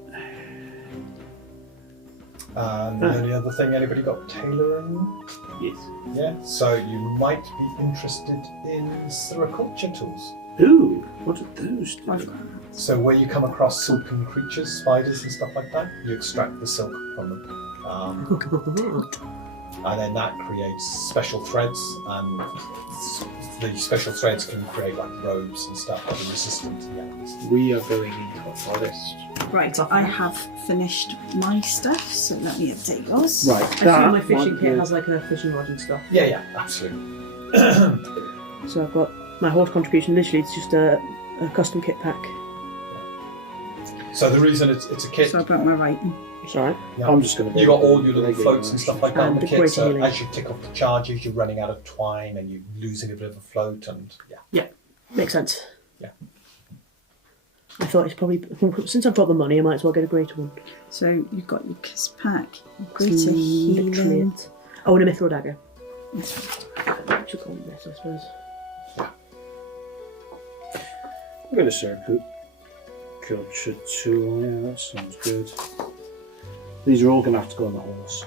And the only other thing, anybody got tailoring? Yes. Yeah. So you might be interested in sericulture tools. Ooh, what do those do? So where you come across silken creatures, spiders and stuff like that, you extract the silk from them. And then that creates special threads, and the special threads can create like robes and stuff that are resistant to the elements. We are going into a forest. Right, I have finished my stuff, so let me update yours. Right, I see my fishing kit has like a fishing rod and stuff. Yeah, absolutely. So I've got my horse contribution. Literally, it's just a custom kit pack. So the reason it's a kit, So about my writing. It's alright. yeah, I'm just going to. you got all your little floats and stuff like that in And the the kit. greater So healing. as you tick off the charges, you're running out of twine and you're losing a bit of a float, and yeah. Makes sense. Yeah. I thought it's probably since I've got the money, I might as well get a greater one. So you've got your kiss pack, greater It's literally healing. it. Oh, and a mithril dagger. Should call it this, I suppose. I'm going to circle culture tool. Yeah, that sounds good. These are all going to have to go on the horse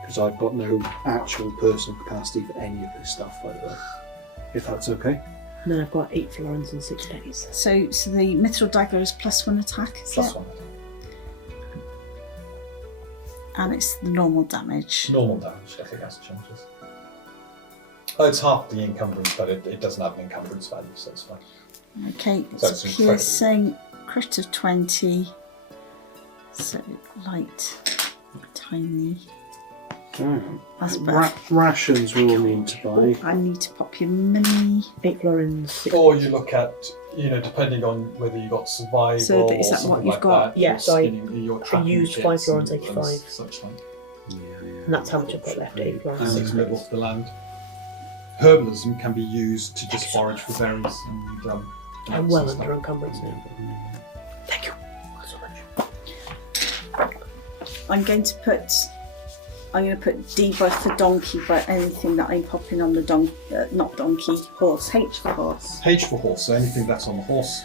because I've got no actual personal capacity for any of this stuff, by the way. If that's okay. And then I've got 8 florins and 6 pennies. So the mithril dagger is +1 attack, is Plus it? one. And it's the normal damage. Normal damage, I think that's changes. Oh, it's half the encumbrance, but it doesn't have an encumbrance value, so it's fine. Okay, So it's it's incredibly- piercing, crit of 20. So light, tiny. That's better. Rations we'll need to buy. I need to pop your money. 8 florins, 6 Or you look at depending on whether you got survival So or is that what something you've like got? that. Yes, you're I skinning, you're trapping used kits 5 florins, and 85. such like. And that's how much I've got left, 8 florins. And live off the land. Herbalism can be used to just forage for berries and I'm nuts well and stuff. under encumbrance now. Thank you so much. I'm going to put debuff for donkey, but anything that I'm popping on the horse. H for horse. H for horse, so anything that's on the horse.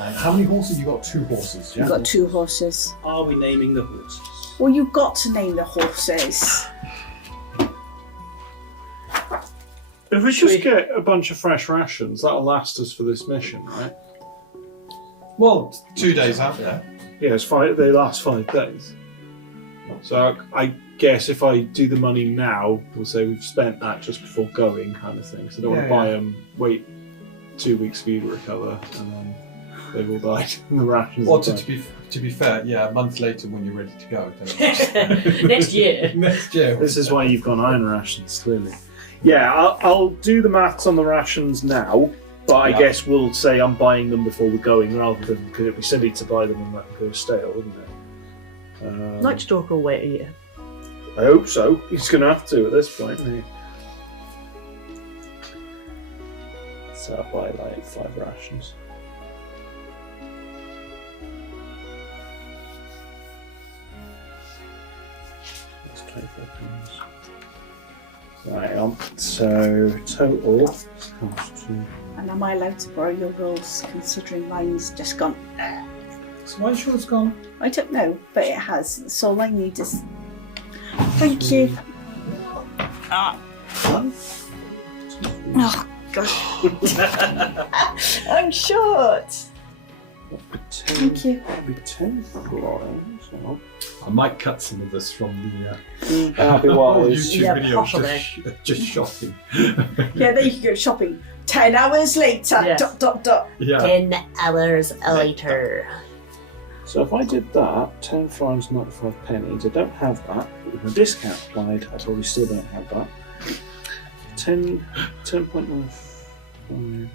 And how many horses? You got 2 horses, yeah? You've got 2 horses. Are we naming the horses? Well, you've got to name the horses. If we just get a bunch of fresh rations, that'll last us for this mission, right? Well, 2 days out there. Yeah, they last 5 days. So I guess if I do the money now, we'll say we've spent that just before going, kind of thing. So I don't want to buy them, wait 2 weeks for you to recover, and then they've all died in the rations. Well, to be fair, a month later when you're ready to go. Next year. Next year. This is why you've gone iron rations, clearly. Yeah, I'll do the maths on the rations now, but I guess we'll say I'm buying them before we're going, rather than, because it'd be silly to buy them and let them go stale, wouldn't it? Night Stalker will wait a year. I hope so. He's going to have to at this point, isn't he? So I'll buy like 5 rations. That's £24. Right on. So total comes to. And am I allowed to borrow your rolls, considering mine's just gone? So why is yours gone? I don't know, but it has. So all I need is. Thank you. Oh gosh. I'm short. Thank you. That'll be 10 florins. I might cut some of this from the That'll be wise. YouTube Yeah, video, possibly. just shocking. Yeah, there you can go shopping. 10 hours later. Yeah. Yeah. 10 hours later. So if I did that, 10 florins, 95 pennies, I don't have that, but with my discount applied, I probably still don't have that. 10.95,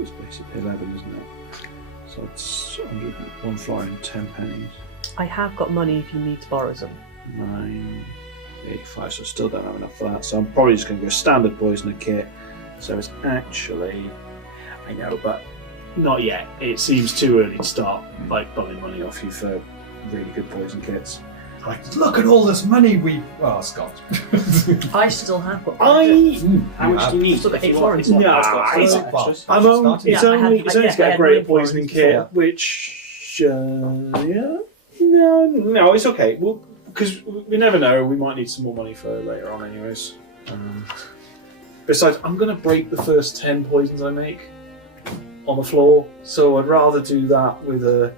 it's basically 11, isn't it? So it's 1 florin, 10 pennies, I have got money if you need to borrow some. 9.85, so I still don't have enough for that. So I'm probably just going to go standard poisoner kit. So it's actually, I know, but not yet. It seems too early to start like bumming money off you for really good poison kits. Like, look at all this money Scott. I still have got How much do you need? Still got 8 If you florins. want- No, I've got well, extras. I'm on, it's Yeah, I only had- it's only yeah, to get I a had great nine poisoning florins, yeah. kit, which no, it's okay. Well, because we never know, we might need some more money for later on, anyways. Besides, I'm gonna break the first 10 poisons I make on the floor, so I'd rather do that with a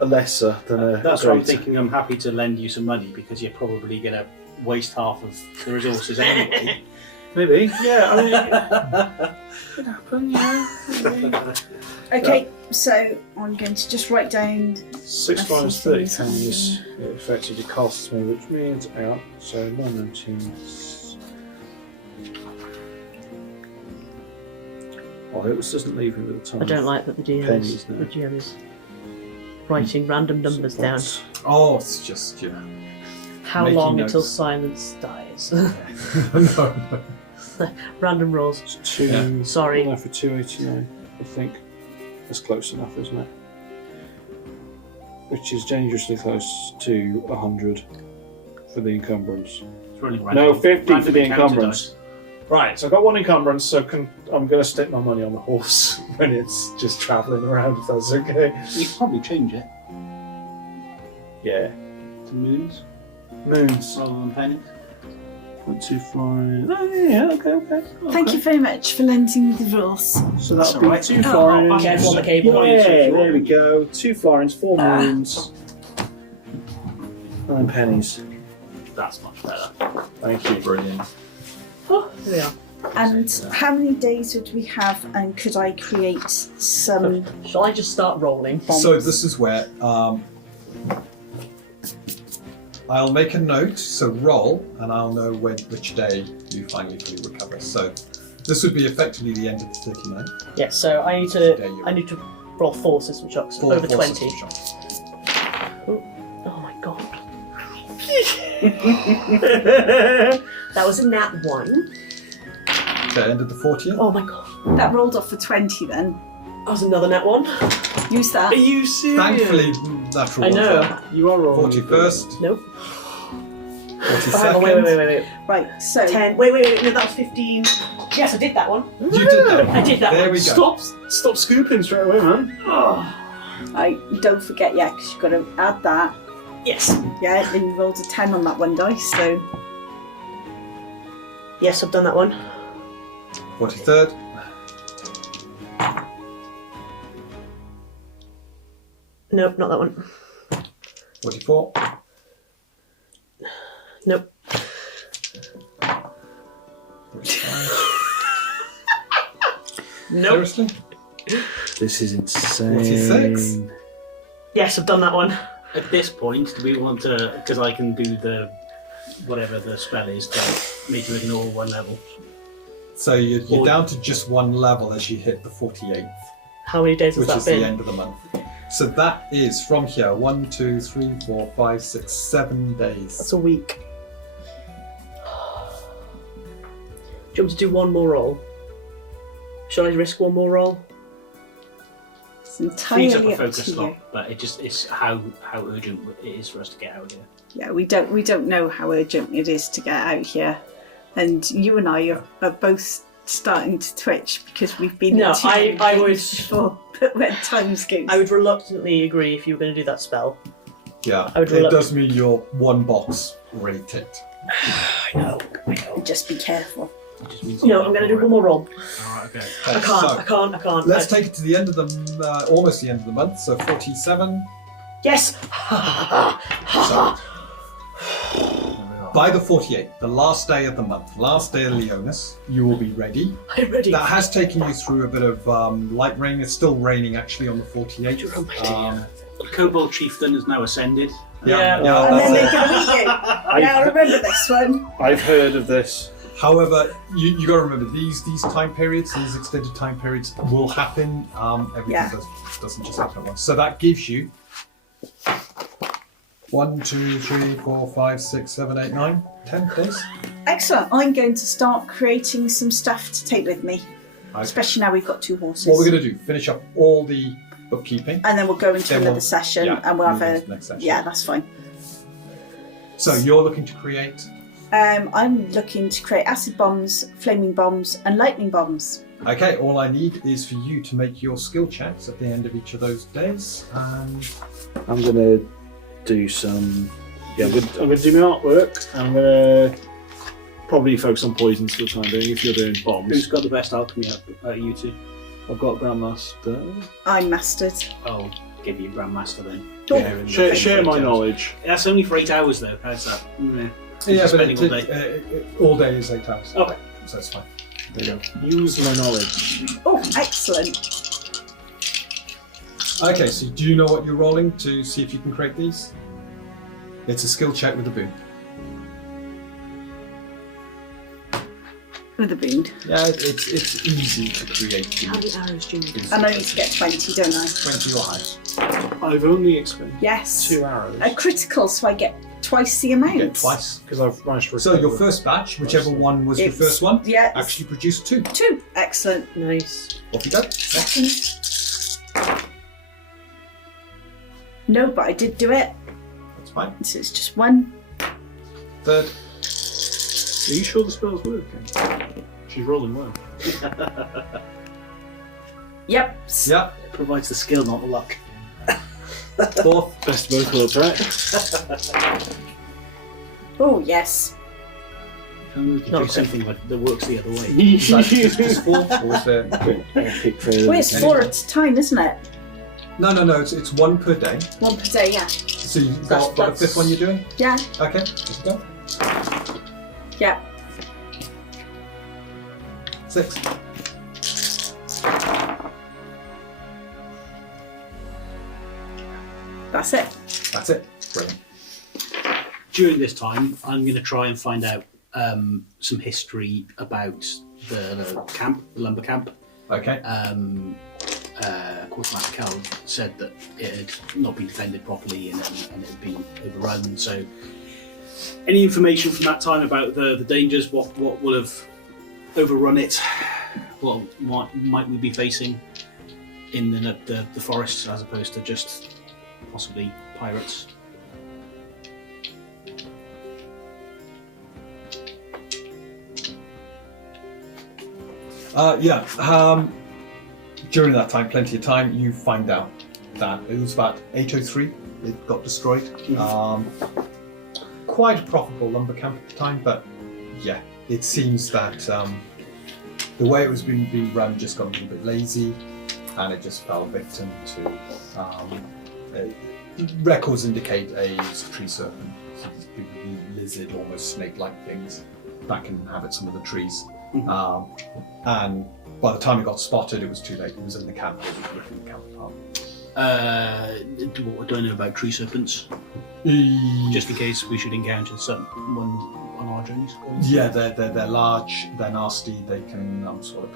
lesser than a That's what I'm greater. thinking. I'm happy to lend you some money because you're probably going to waste half of the resources anyway. Maybe, yeah. I mean, it could happen, yeah. Okay, so I'm going to just write down. 6 florins, 30 pennies. It effectively costs me, which means out. So 9.19. Oh, it doesn't leave me with a ton. I don't like that the Pennies now. GM is writing random numbers down. Oh, it's just, How making long notes. until silence dies? no. Random rolls. It's 2. Yeah. Sorry. No, for 2.89, I think. That's close enough, isn't it? Which is dangerously close to 100 for the encumbrance. It's really No, 50 for randomly the counted encumbrance. Right, so I've got 1 encumbrance, so I'm going to stick my money on the horse when it's just travelling around, if that's okay. dice. You could probably change it Yeah. to moons Moons. rather than pennies. 0.2 florins. Oh, yeah, okay. Thank you very much for lending me the rules. So That's that'll be alright. 2 Oh, florins. careful on the cable. Yeah, there we go. 2 florins, 4 moons. 9 pennies. That's much better. Thank you. Brilliant. Oh, here we are. And how many days would we have, and could I create some Shall I just start rolling? bombs? So this is where I'll make a note, so roll, and I'll know which day you finally fully recover. So This would be effectively the end of the 39. Yeah, so I need There to you roll 4 system shocks Four- over four 20. system shocks. Oh my god. That was a nat 1. Okay, end of the 40th. Oh my god. That rolled off for 20 then. That was another nat 1. Use that. Are you serious? Thankfully, natural I ones know. are. You are wrong. 41st, Nope. 42nd. Hang on, wait. Right, so 10. Wait. No, that was 15. Yes, I did that one. You did that. I did that There one. we go. Stop scooping straight away, man. right, don't forget, yeah, because you've got to add that. Yes. Yeah, then you rolled a 10 on that one dice, so Yes, I've done that one. 43rd, Nope, not that one. 44, Nope. 45. Nope. Seriously? This is insane. 46. Yes, I've done that one. At this point, do we want to? Because I can do the whatever the spell is to make you ignore one level. So you're Or- down to just one level as you hit the 48th, How many days has which that is been? the end of the month. So that is from here 1, 2, 3, 4, 5, 6, 7 days. That's a week. Do you want me to do one more roll? Shall I risk one more roll? it's Frees up entirely a up focus to you. slot, but it's how urgent it is for us to get out here. Yeah, we don't know how urgent it is to get out here, and you and I are both starting to twitch because we've been No, in too many I games would- before. But when times goes, I would reluctantly agree if you were going to do that spell. Yeah, I would it reluct- does mean you're one box already ticked. I know. just be careful. It just means No, I'm going to do one more roll. Alright, okay. I can't. Let's take it to the end of the, almost the end of the month, so 47. Yes! So, by the 48th, the last day of the month, last day of Leonis, you will be ready. I'm ready. That has taken you through a bit of light rain. It's still raining actually on the 48th. You're almighty. The Kobold Chieftain has now ascended. Yeah. And then that's they're it. going to eat you. Now remember this one. I've heard of this. However, you got to remember these time periods, these extended time periods will happen. Everything Yeah. doesn't just happen at once. So that gives you 1, 2, 3, 4, 5, 6, 7, 8, 9, 10 days. Excellent. I'm going to start creating some stuff to take with me, Okay. especially now we've got 2 horses. What we're going to do, finish up all the bookkeeping. And then we'll go into Then another we'll- session, yeah, and we'll have move a into the next session. yeah, that's fine. So you're looking to create. I'm looking to create acid bombs, flaming bombs, and lightning bombs. Okay, all I need is for you to make your skill checks at the end of each of those days. And I'm gonna do some. Yeah, I'm gonna do my artwork. I'm gonna probably focus on poisons for the time being. If you're doing Who's bombs, got the best alchemy out you two? I've got Grandmaster. I'm mastered. I'll give you Grandmaster then. Oh. Yeah, in the Share, thing share for my 8 hours. knowledge. That's only for 8 hours though. How's that? yeah, Just but spending all day. all day is 8 hours. Okay. So that's fine. There you go. Use my knowledge. Oh, excellent. Okay, so do you know what you're rolling to see if you can create these? It's a skill check with a boon. With a boon. Yeah, it's easy to create How many these. arrows do you need? And I need to get 20, don't I? 20 or higher. I've only expended Yes. 2 arrows A critical, so I get twice the amount. You get twice. because I've managed to. So your recover. first batch, whichever one was your It's- first one, Yeah. actually produced 2. 2. Excellent. Nice. Off you go. Second. No, but I did do it. That's fine. So it's just 1. Third. Are you sure the spell's working? She's rolling well. Yep. Yeah. It provides the skill, not the luck. Fourth. Best of both worlds, right? Oh, yes. We can Not do okay. something that works the other way. Is that just 4 or was there? Well, it's 4 at a time, isn't it? No. It's 1 per day. 1 per day, yeah. So you've That's- got a fifth one you're doing? Yeah. Okay. Let's go. Yeah. 6. That's it. That's it. Brilliant. During this time, I'm going to try and find out some history about the camp, the lumber camp. Okay. Quartermaster Cal said that it had not been defended properly and it had been overrun. So, any information from that time about the dangers, what would have overrun it, what might we be facing in the forests as opposed to just possibly pirates? During that time, plenty of time, you find out that it was about 803 it got destroyed. Quite a profitable lumber camp at the time, but yeah, it seems that the way it was being run just got a little bit lazy, and it just fell victim to records indicate a tree serpent, big lizard, almost snake-like things that can inhabit some of the trees. And by the time it got spotted, it was too late. It was in the camp. It was ripping the camp apart. What do I know about tree serpents? Just in case we should encounter one on our journeys. Yeah, they're large. They're nasty. They can sort of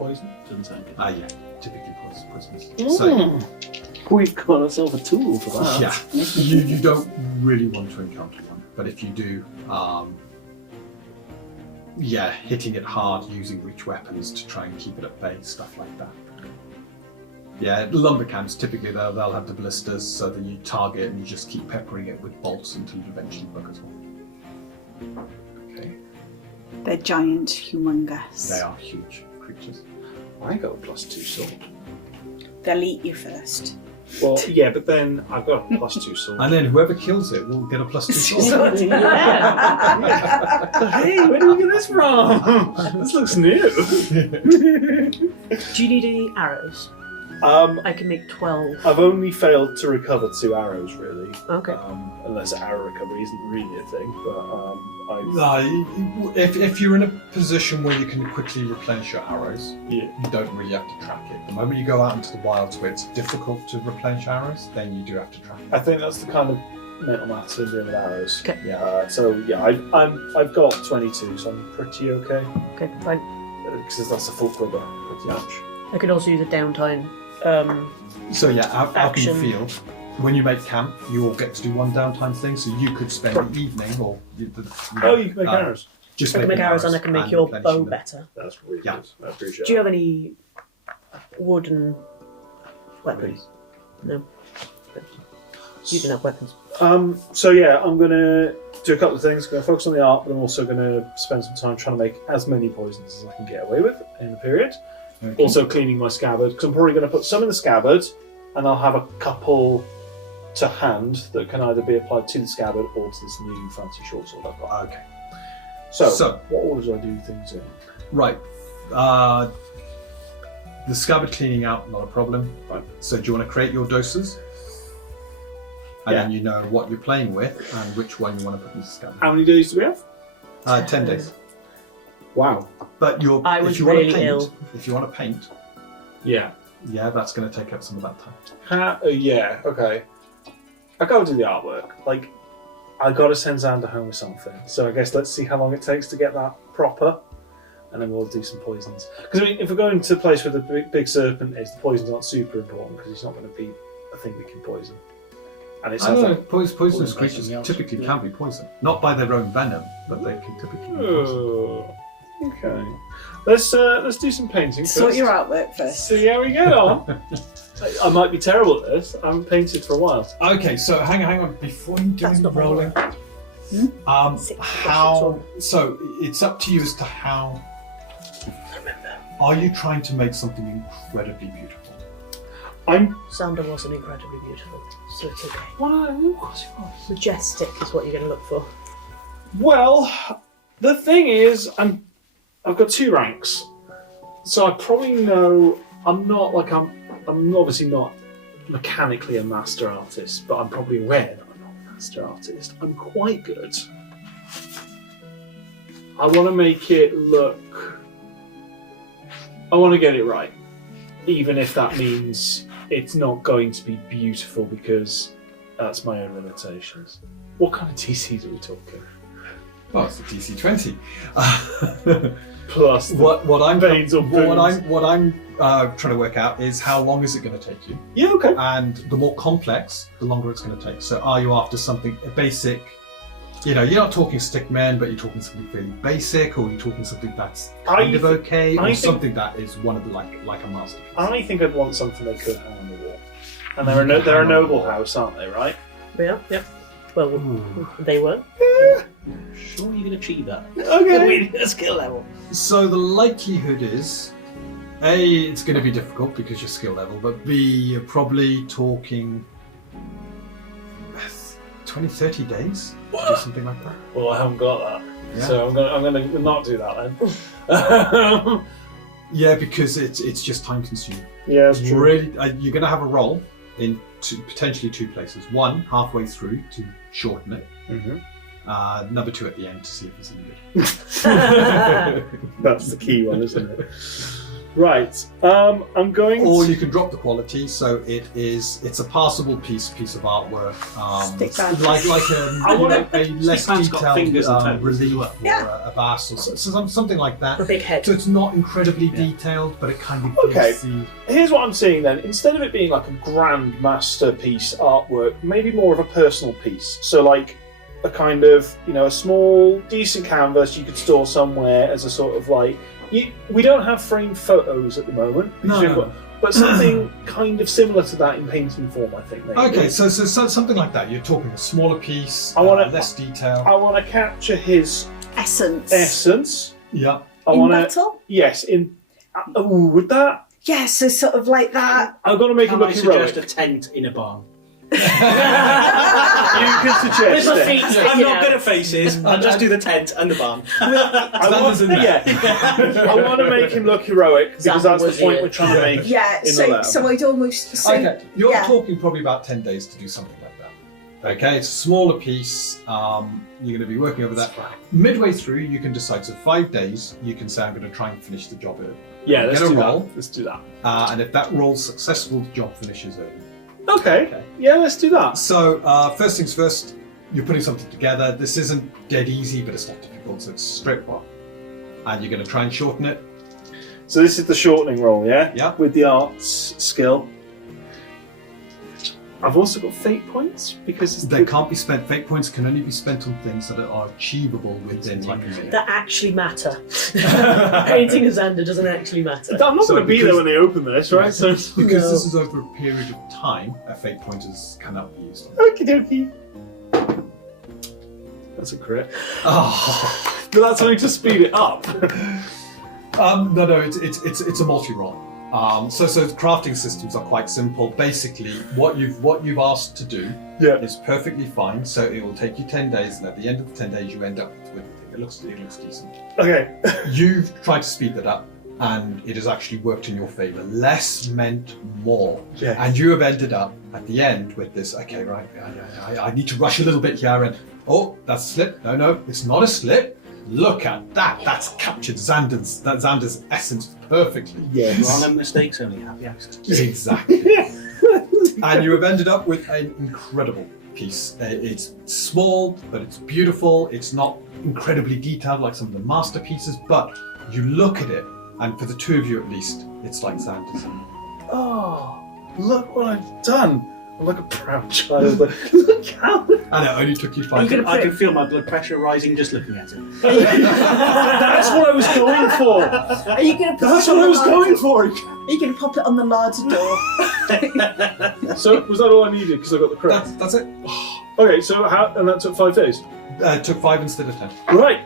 Poison? Doesn't sound good. yeah, typically poisonous. So We've got ourselves a tool for that. yeah, you don't really want to encounter one, but if you do, yeah, hitting it hard, using reach weapons to try and keep it at bay, stuff like that. Yeah, lumber camps, typically they'll have the blisters so that you target and you just keep peppering it with bolts until it eventually buggers off. Okay. They're giant, humongous. They are huge creatures. I got a +2 sword. They'll eat you first. Well, yeah, but then I've got a +2 sword. And then whoever kills it will get a +2 sword. Hey, where did you get this from? This looks new. Do you need any arrows? I can make 12. I've only failed to recover 2 arrows, really. Okay. Unless arrow recovery isn't really a thing, but If you're in a position where you can quickly replenish your arrows, yeah. you don't really have to track it. The moment you go out into the wilds where it's difficult to replenish arrows, then you do have to track it. I think that's the kind of mental maths I'm doing with arrows. Okay. Yeah. So yeah, I've got 22, so I'm pretty okay. Okay, fine. Because that's a full quiver, pretty much. I could also use a downtime. So yeah, out in the Action. field, when you make camp, you all get to do one downtime thing. So you could spend the evening, or You can make arrows. Just I can make arrows and I can make your replenish bow them. better. That's really Yeah. good. I appreciate Do you have any wooden weapons? No. You didn't have weapons. So yeah, I'm gonna do a couple of things. I'm gonna focus on the art, but I'm also gonna spend some time trying to make as many poisons as I can get away with in the period. Okay. Also cleaning my scabbard, because I'm probably going to put some in the scabbard, and I'll have a couple to hand that can either be applied to the scabbard or to this new fancy short sword I've got. Okay. So what order do I do things in? Right. The scabbard cleaning out, not a problem. Right. So do you want to create your doses? And Yeah. then you know what you're playing with and which one you want to put in the scabbard. How many days do we have? 10 days. Wow. But I was if you want to really paint, ill. if you want to paint, Yeah. yeah, that's going to take up some of that time. Yeah. Okay. I gotta do the artwork. Like, I gotta send Xander home with something. So I guess let's see how long it takes to get that proper, and then we'll do some poisons. Because I mean, if we're going to a place where the big serpent is, the poisons aren't super important because he's not going to be a thing we can poison. And it I sounds know like poisonous by creatures something else. typically Yeah. can be poisoned. Not by their own venom, but they can typically be poisoned. Oh, okay. Let's do some painting first. Sort your artwork first. See how we get on. I might be terrible at this. I haven't painted for a while. Okay, so hang on. Before you do That's the not my rolling, work. how? So it's up to you as to how. Are you trying to make something incredibly beautiful? Xander wasn't incredibly beautiful, so it's okay. Of course it was. Majestic is what you're going to look for. Well, the thing is, I've got 2 ranks, so I probably know I'm obviously not mechanically a master artist, but I'm probably aware that I'm not a master artist. I'm quite good. I want to make it look. I want to get it right, even if that means it's not going to be beautiful because that's my own limitations. What kind of DCs are we talking? Well, it's a DC 20. Plus what I'm veins or what I'm trying to work out is how long is it going to take you, Yeah, okay. and the more complex, the longer it's going to take. So, are you after something basic? You know, you're not talking stickman, but you're talking something fairly basic, or you're talking something that's kind of okay, or something that is one of the like a masterpiece. I think I'd want something they could hang on the wall. And they're a noble house, aren't they, right? Yeah, yep. Well, they were. Sure, you can achieve that. Okay. With a skill level. So the likelihood is, A, it's going to be difficult because your skill level, but B, you're probably talking 20, 30 days to do something like that. Well, I haven't got that. Yeah. So I'm gonna not do that then. Yeah, because it's just time consuming. Yeah, it's true. Really, you're going to have a roll in potentially two places. One, halfway through to shorten it. Mm-hmm. Number two at the end to see if it's any good. That's the key one, isn't it? Right. I'm going. Or you can drop the quality, so it's a passable piece of artwork. Stickman. Like I want a less Stickman's got fingers and detailed toes. relief or Yeah. a vase or something like that. A big head. So it's not incredibly detailed, but it kind of Okay. gives the... Here's what I'm seeing then. Instead of it being like a grand masterpiece artwork, maybe more of a personal piece. So like a kind of, a small, decent canvas you could store somewhere as a sort of like... we don't have framed photos at the moment. No. But something kind of similar to that in painting form, I think. Maybe. Okay, so something like that. You're talking a smaller piece, less detail. I want to capture his Essence. Yeah. I In want metal? Yes, in... would that... Yeah, so sort of like that. I've got to make Can it I look suggest heroic. a tent in a barn? You can suggest Little it. feet I'm sticking not out. good at faces. I'll just do the tent and the barn. I want to make him look heroic because that's the point we're trying to make. Yeah, In the so lab. so I'd almost Okay, you're yeah. talking probably about 10 days to do something like that. Okay, it's a smaller piece. You're going to be working over that. Midway through, you can decide. So 5 days, you can say, I'm going to try and finish the job early. Yeah, let's Get a do roll. that. Let's do that. And if that roll's successful, the job finishes early. Okay. Yeah, let's do that. So first things first, you're putting something together. This isn't dead easy, but it's not difficult, so it's straightforward. And you're going to try and shorten it. So this is the shortening roll, yeah? Yeah. With the arts skill. I've also got fate points because it's They can't be spent. Fate points can only be spent on things that are achievable within like a minute. That actually matter. Painting a Xander doesn't actually matter. I'm not So going to be there because- when they open this, right? So Because No. this is over a period of time, a fate pointers cannot be used. okie dokie. That's a crit. Oh. But that's only to speed it up. No, it's a multi-roll. So crafting systems are quite simple. Basically, what you've asked to do Yeah. is perfectly fine. So it will take you 10 days, and at the end of the 10 days, you end up with everything. It looks decent. Okay. You've tried to speed that up, and it has actually worked in your favour. Less meant more. Yeah. And you have ended up at the end with this. Okay, right. I need to rush a little bit here, and that's a slip. No, it's not a slip. Look at that. That's captured Xander's essence perfectly. Yes. Random mistakes, only happy accidents. Exactly. And you have ended up with an incredible piece. It's small, but it's beautiful. It's not incredibly detailed like some of the masterpieces, but you look at it, and for the two of you at least, it's like Xander's. Oh, look what I've done. I'm like a proud child. Look how... And it only took you 5 gonna minutes. I can feel my blood pressure rising just looking at it. That's what I was going for. Are you going to? That's what I was going for. Are you going to pop it on the larder door? So was that all I needed? Because I got the crit. That's it. Okay, so and that took 5 days. It took 5 instead of 10. Right.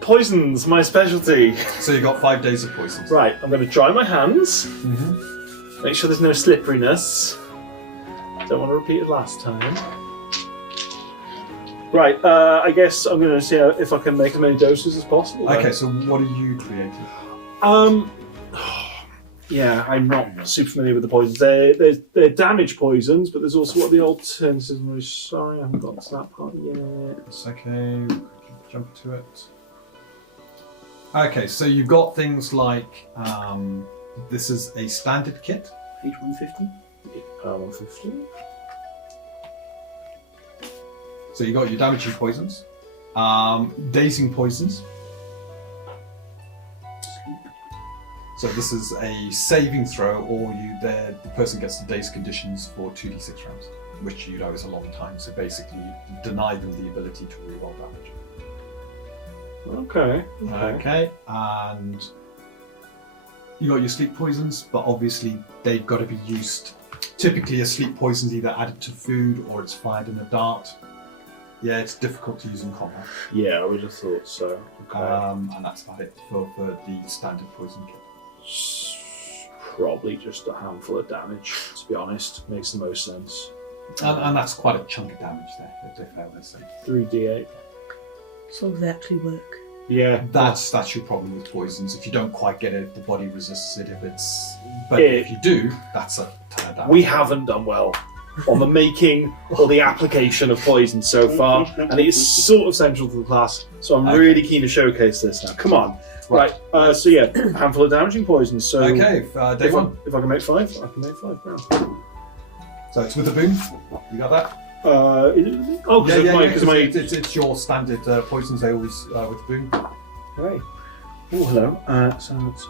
Poisons, my specialty. So you got 5 days of poisons. Right, I'm going to dry my hands. Mm-hmm. Make sure there's no slipperiness. Don't want to repeat it last time. Right, I guess I'm going to see if I can make as many doses as possible. then. Okay, so what are you creating? Yeah, I'm not super familiar with the poisons. They're damage poisons, but there's also what the alternatives. I'm really sorry, I haven't got to that part yet. It's okay. Jump to it. Okay, so you've got things like this is a standard kit. Page 150. 150. So you got your damaging poisons. Dazing poisons. So this is a saving throw, or the person gets the dazed conditions for 2d6 rounds, which you know is a long time. So basically, you deny them the ability to reroll damage. Okay. Okay, and you got your sleep poisons, but obviously they've got to be used. Typically, a sleep poison's either added to food or it's fired in a dart. Yeah, it's difficult to use in combat. Yeah, I would have thought so. Okay. And that's about it for the standard poison kit. Probably just a handful of damage, to be honest. Makes the most sense. And that's quite a chunk of damage there if they fail their save. 3d8. As long as they actually work. Yeah. That's your problem with poisons. If you don't quite get it, the body resists it. But Yeah. if you do, that's a ton of damage. We haven't done well on the making or the application of poison so far, and it is sort of central to the class. So I'm really keen to showcase this now. Come on. Right. So yeah, handful of damaging poisons. So Okay, day if, one. if I can make 5, I can make 5 now. So it's with a boom. You got that? Because It's your standard poisons. They always with the boom. Right. Oh, hello. So it's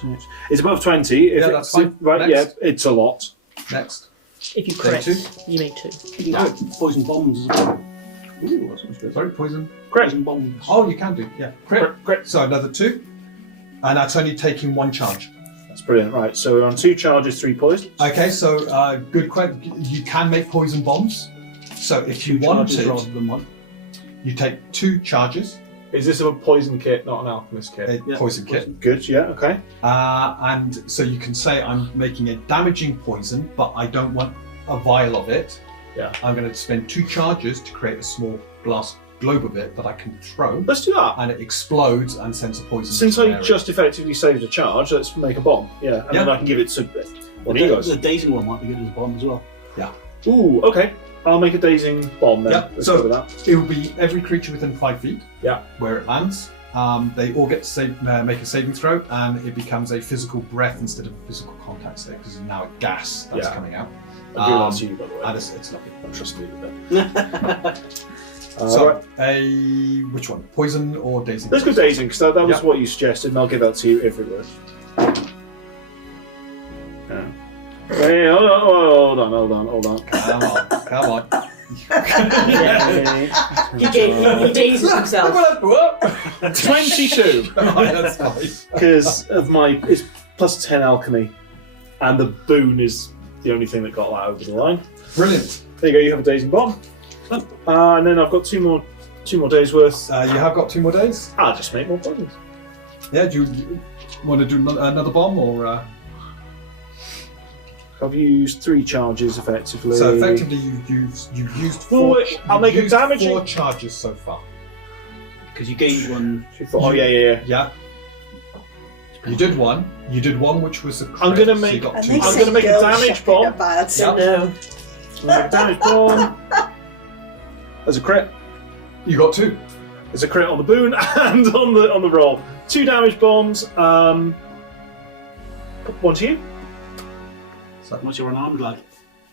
86. It's above 20. If Yeah, it's, that's fine. Right, Next. yeah, it's a lot. Next. If you Day crit, 2. you make 2. You can do poison bombs as well. Ooh, that sounds good. Sorry, poison. Poison bombs. Oh, you can do. Yeah. Crit. Crit. So another 2, and that's only taking 1 charge. That's brilliant. Right, so we're on 2 charges, 3 poisons. Okay, so good question. You can make poison bombs. So if you Charges wanted, rather than one. you take 2 charges. Is this a poison kit, not an alchemist kit? A poison kit. Good, yeah, okay. And so you can say I'm making a damaging poison, but I don't want a vial of it. Yeah. I'm going to spend 2 charges to create a small glass globe of it that I can throw, Let's do that. and it explodes and sends a poison. Since to an I area. just effectively saved a charge, let's make a bomb. Yeah, and then I can give it to one of you guys. The dazing one might be good as a bomb as well. Ooh, okay. I'll make a dazing bomb then. Yeah, Let's so- go with that. It will be every creature within 5 feet. Yeah. Where it lands. They all get to make a saving throw, and it becomes a physical breath instead of a physical contact state because it's now a gas that's Yeah. coming out. I'll give that to you, by the way. And it's lovely. I trust you with that. So, Right. which one? Poison or dazing? Let's go dazing, because that was Yeah. what you suggested, and I'll give that to you if it works. Yeah. Hey, hold on. Come on. He dazes himself. 22! That's fine. Because of it's plus 10 alchemy, and the boon is the only thing that got that over the line. Brilliant. There you go, you have a dazing bomb. And then I've got two more days worth. You have got 2 more days. I'll just make more poisons. Yeah, do you want to do another bomb or? I've used 3 charges effectively. So effectively, you've used Well, 4. wait, I'll make it used damaging. 4 charges so far. Because you gained one. Oh yeah. Yeah. You did 1. You did 1, which was a crit. I'm gonna so make- you got And 2. they I'm say gonna make a girls damage shopping bomb. are bad. Yep. No. Make a damage bomb. There's a crit. You got 2. There's a crit on the boon and on the roll. 2 damage bombs. One to you. What's your unarmed lad?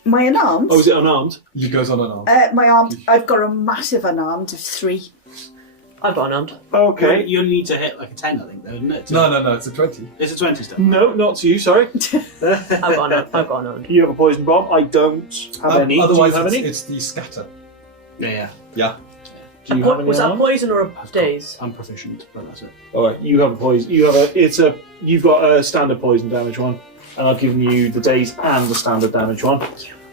My unarmed? Oh, is it unarmed? You goes on and on. My armed, I've got a massive unarmed of 3. I've got unarmed. Okay. You only need to hit like a 10, I think, though, isn't it? No, it's a 20. It's a 20 still. No, not to you. Sorry. I've got unarmed. You have a poison bomb. I don't have any. Otherwise, Do you have any? it's the scatter. Yeah. Yeah. Do you have any Was that unarmed? poison or a daze? I'm proficient, but that's it. All right. You have a poison. You've got a standard poison damage one, and I've given you the daze and the standard damage one,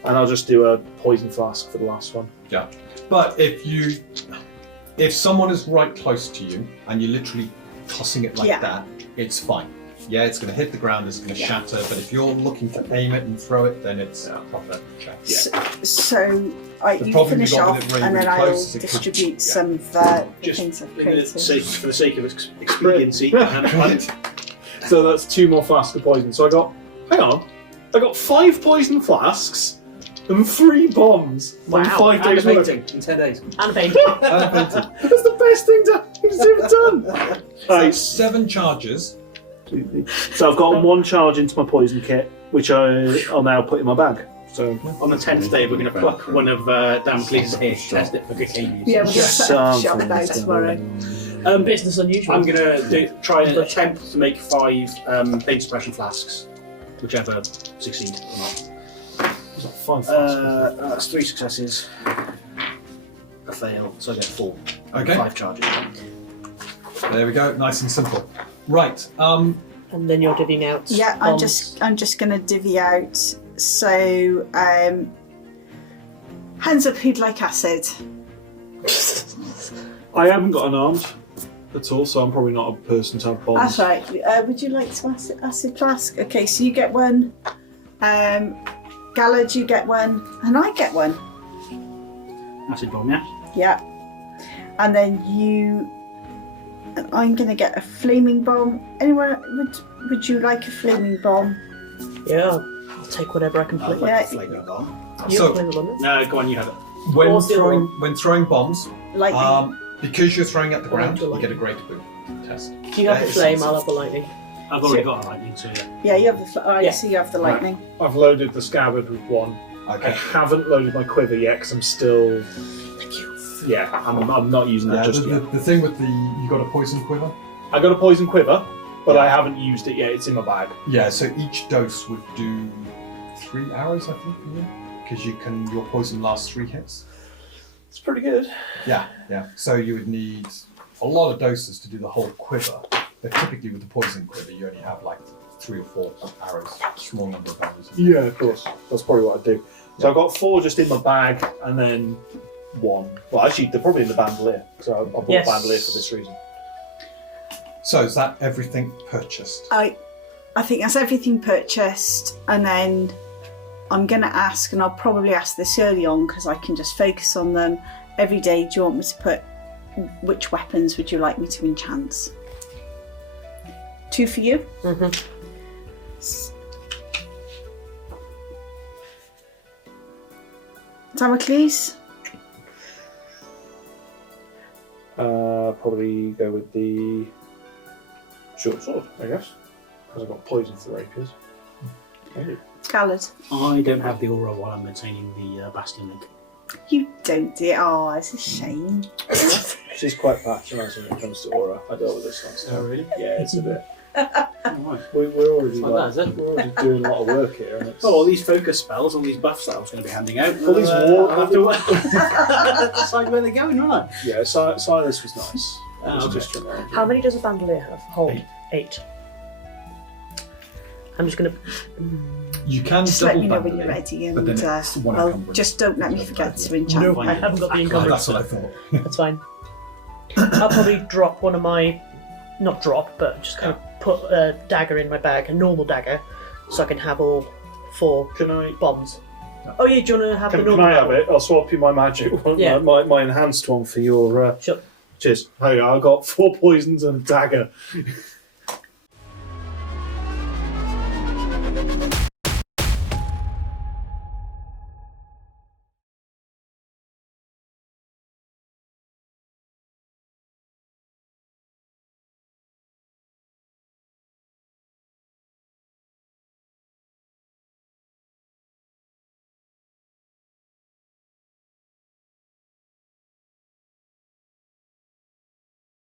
and I'll just do a poison flask for the last one. Yeah. But if someone is right close to you and you're literally tossing it like Yeah. that, it's fine. Yeah, it's going to hit the ground, it's going to shatter. But if you're looking to aim it and throw it, then it's proper shatter. So The you problem finish you've got off, with it really, and then really I'll close is it could- distribute yeah. some of the Just things I've for created. the sake of expediency. Right. So that's 2 more flasks of poison. So I got 5 poison flasks and 3 bombs Wow. on 5 And a days. worth. painting in 10 days. And a painting. That's the best thing he's ever done. So Right. 7 charges. So I've got 1 charge into my poison kit, which I'll now put in my bag. So On the 10th day, we're going to pluck one of Damocles' hair, test it for cocaine use. Yeah, we're going to shop it out tomorrow. Business unusual. I'm going to try and attempt to make 5 pain suppression flasks, whichever succeed or not. That's 3 successes, a fail, so I get 4. Okay. 5 charges. There we go. Nice and simple. Right. And then you're divvying out. Yeah, bombs. I'm just going to divvy out. So, hands up who'd like acid. I haven't got unarmed at all, so I'm probably not a person to have bombs. That's right. Would you like some acid flask? Okay, so you get one. Gallad, you get one, and I get one. Acid bomb, yeah? Yeah. And then you. And I'm going to get a flaming bomb. Anyone? Would you like a flaming bomb? Yeah, I'll take whatever I can flip. Yeah. Flaming bomb. You So- flip them. No, go on, you have it. When Or silver. throwing bombs, Lightning. because you're throwing at the ground, Or you get a great boom test. If you have the flame, I'll have the lightning. I've already got a lightning, so yeah. Yeah, you have the. Yeah. So you have the lightning. I've loaded the scabbard with 1. I Okay. haven't loaded my quiver yet because I'm still. Thank you. Yeah, I'm not using that Yeah, just yet. the thing with you got a poison quiver. I got a poison quiver, but I haven't used it yet. It's in my bag. Yeah, so each dose would do 3 arrows, I think, because your poison lasts 3 hits. It's pretty good. Yeah. So you would need a lot of doses to do the whole quiver. But typically with the poison quiver, you only have like 3 or 4 arrows, small number of arrows. Yeah, of course. That's probably what I do. So I've got 4 just in my bag, and then 1. Well, actually, they're probably in the bandolier. So I bought Yes. the bandolier for this reason. So is that everything purchased? I think that's everything purchased, and then I'm going to ask, and I'll probably ask this early on because I can just focus on them every day. Do you want me to put which weapons would you like me to enchant? 2 for you. Mm-hmm. Damocles. Probably go with the short sword, I guess, because I've got poison for rapiers. Okay. Gallad. I don't have the aura while I'm maintaining the Bastion link. You don't do it. Oh, it's a shame. She's quite patronising when it comes to aura. I dealt with this last time. Oh, really? Yeah, it's a bit. Alright. We're already Not bad, is it? we're already doing a lot of work here, and it's Oh, all these focus spells, all these buffs that I was going to be handing out. All these war- I'll have to decide where they're going, right? yeah. Silas was nice. Oh, Just to remind you. How many does a bandolier have? Hold. 8. I'm just going to. You can Just let double me know when you're bandolier, ready, but then and it's one well, encumbrance. just don't let me forget to enchant. No, I haven't got the Right, encumbrance. that's what I thought. That's fine. I'll probably drop one of my. Not drop, but just kind of put a dagger in my bag, a normal dagger, so I can have all 4 Can I? bombs. Oh, yeah, do you want to have the Can normal I have one? it? I'll swap you my magic one, Yeah. my enhanced one for your. Sure. Cheers. Hey, I got 4 poisons and a dagger.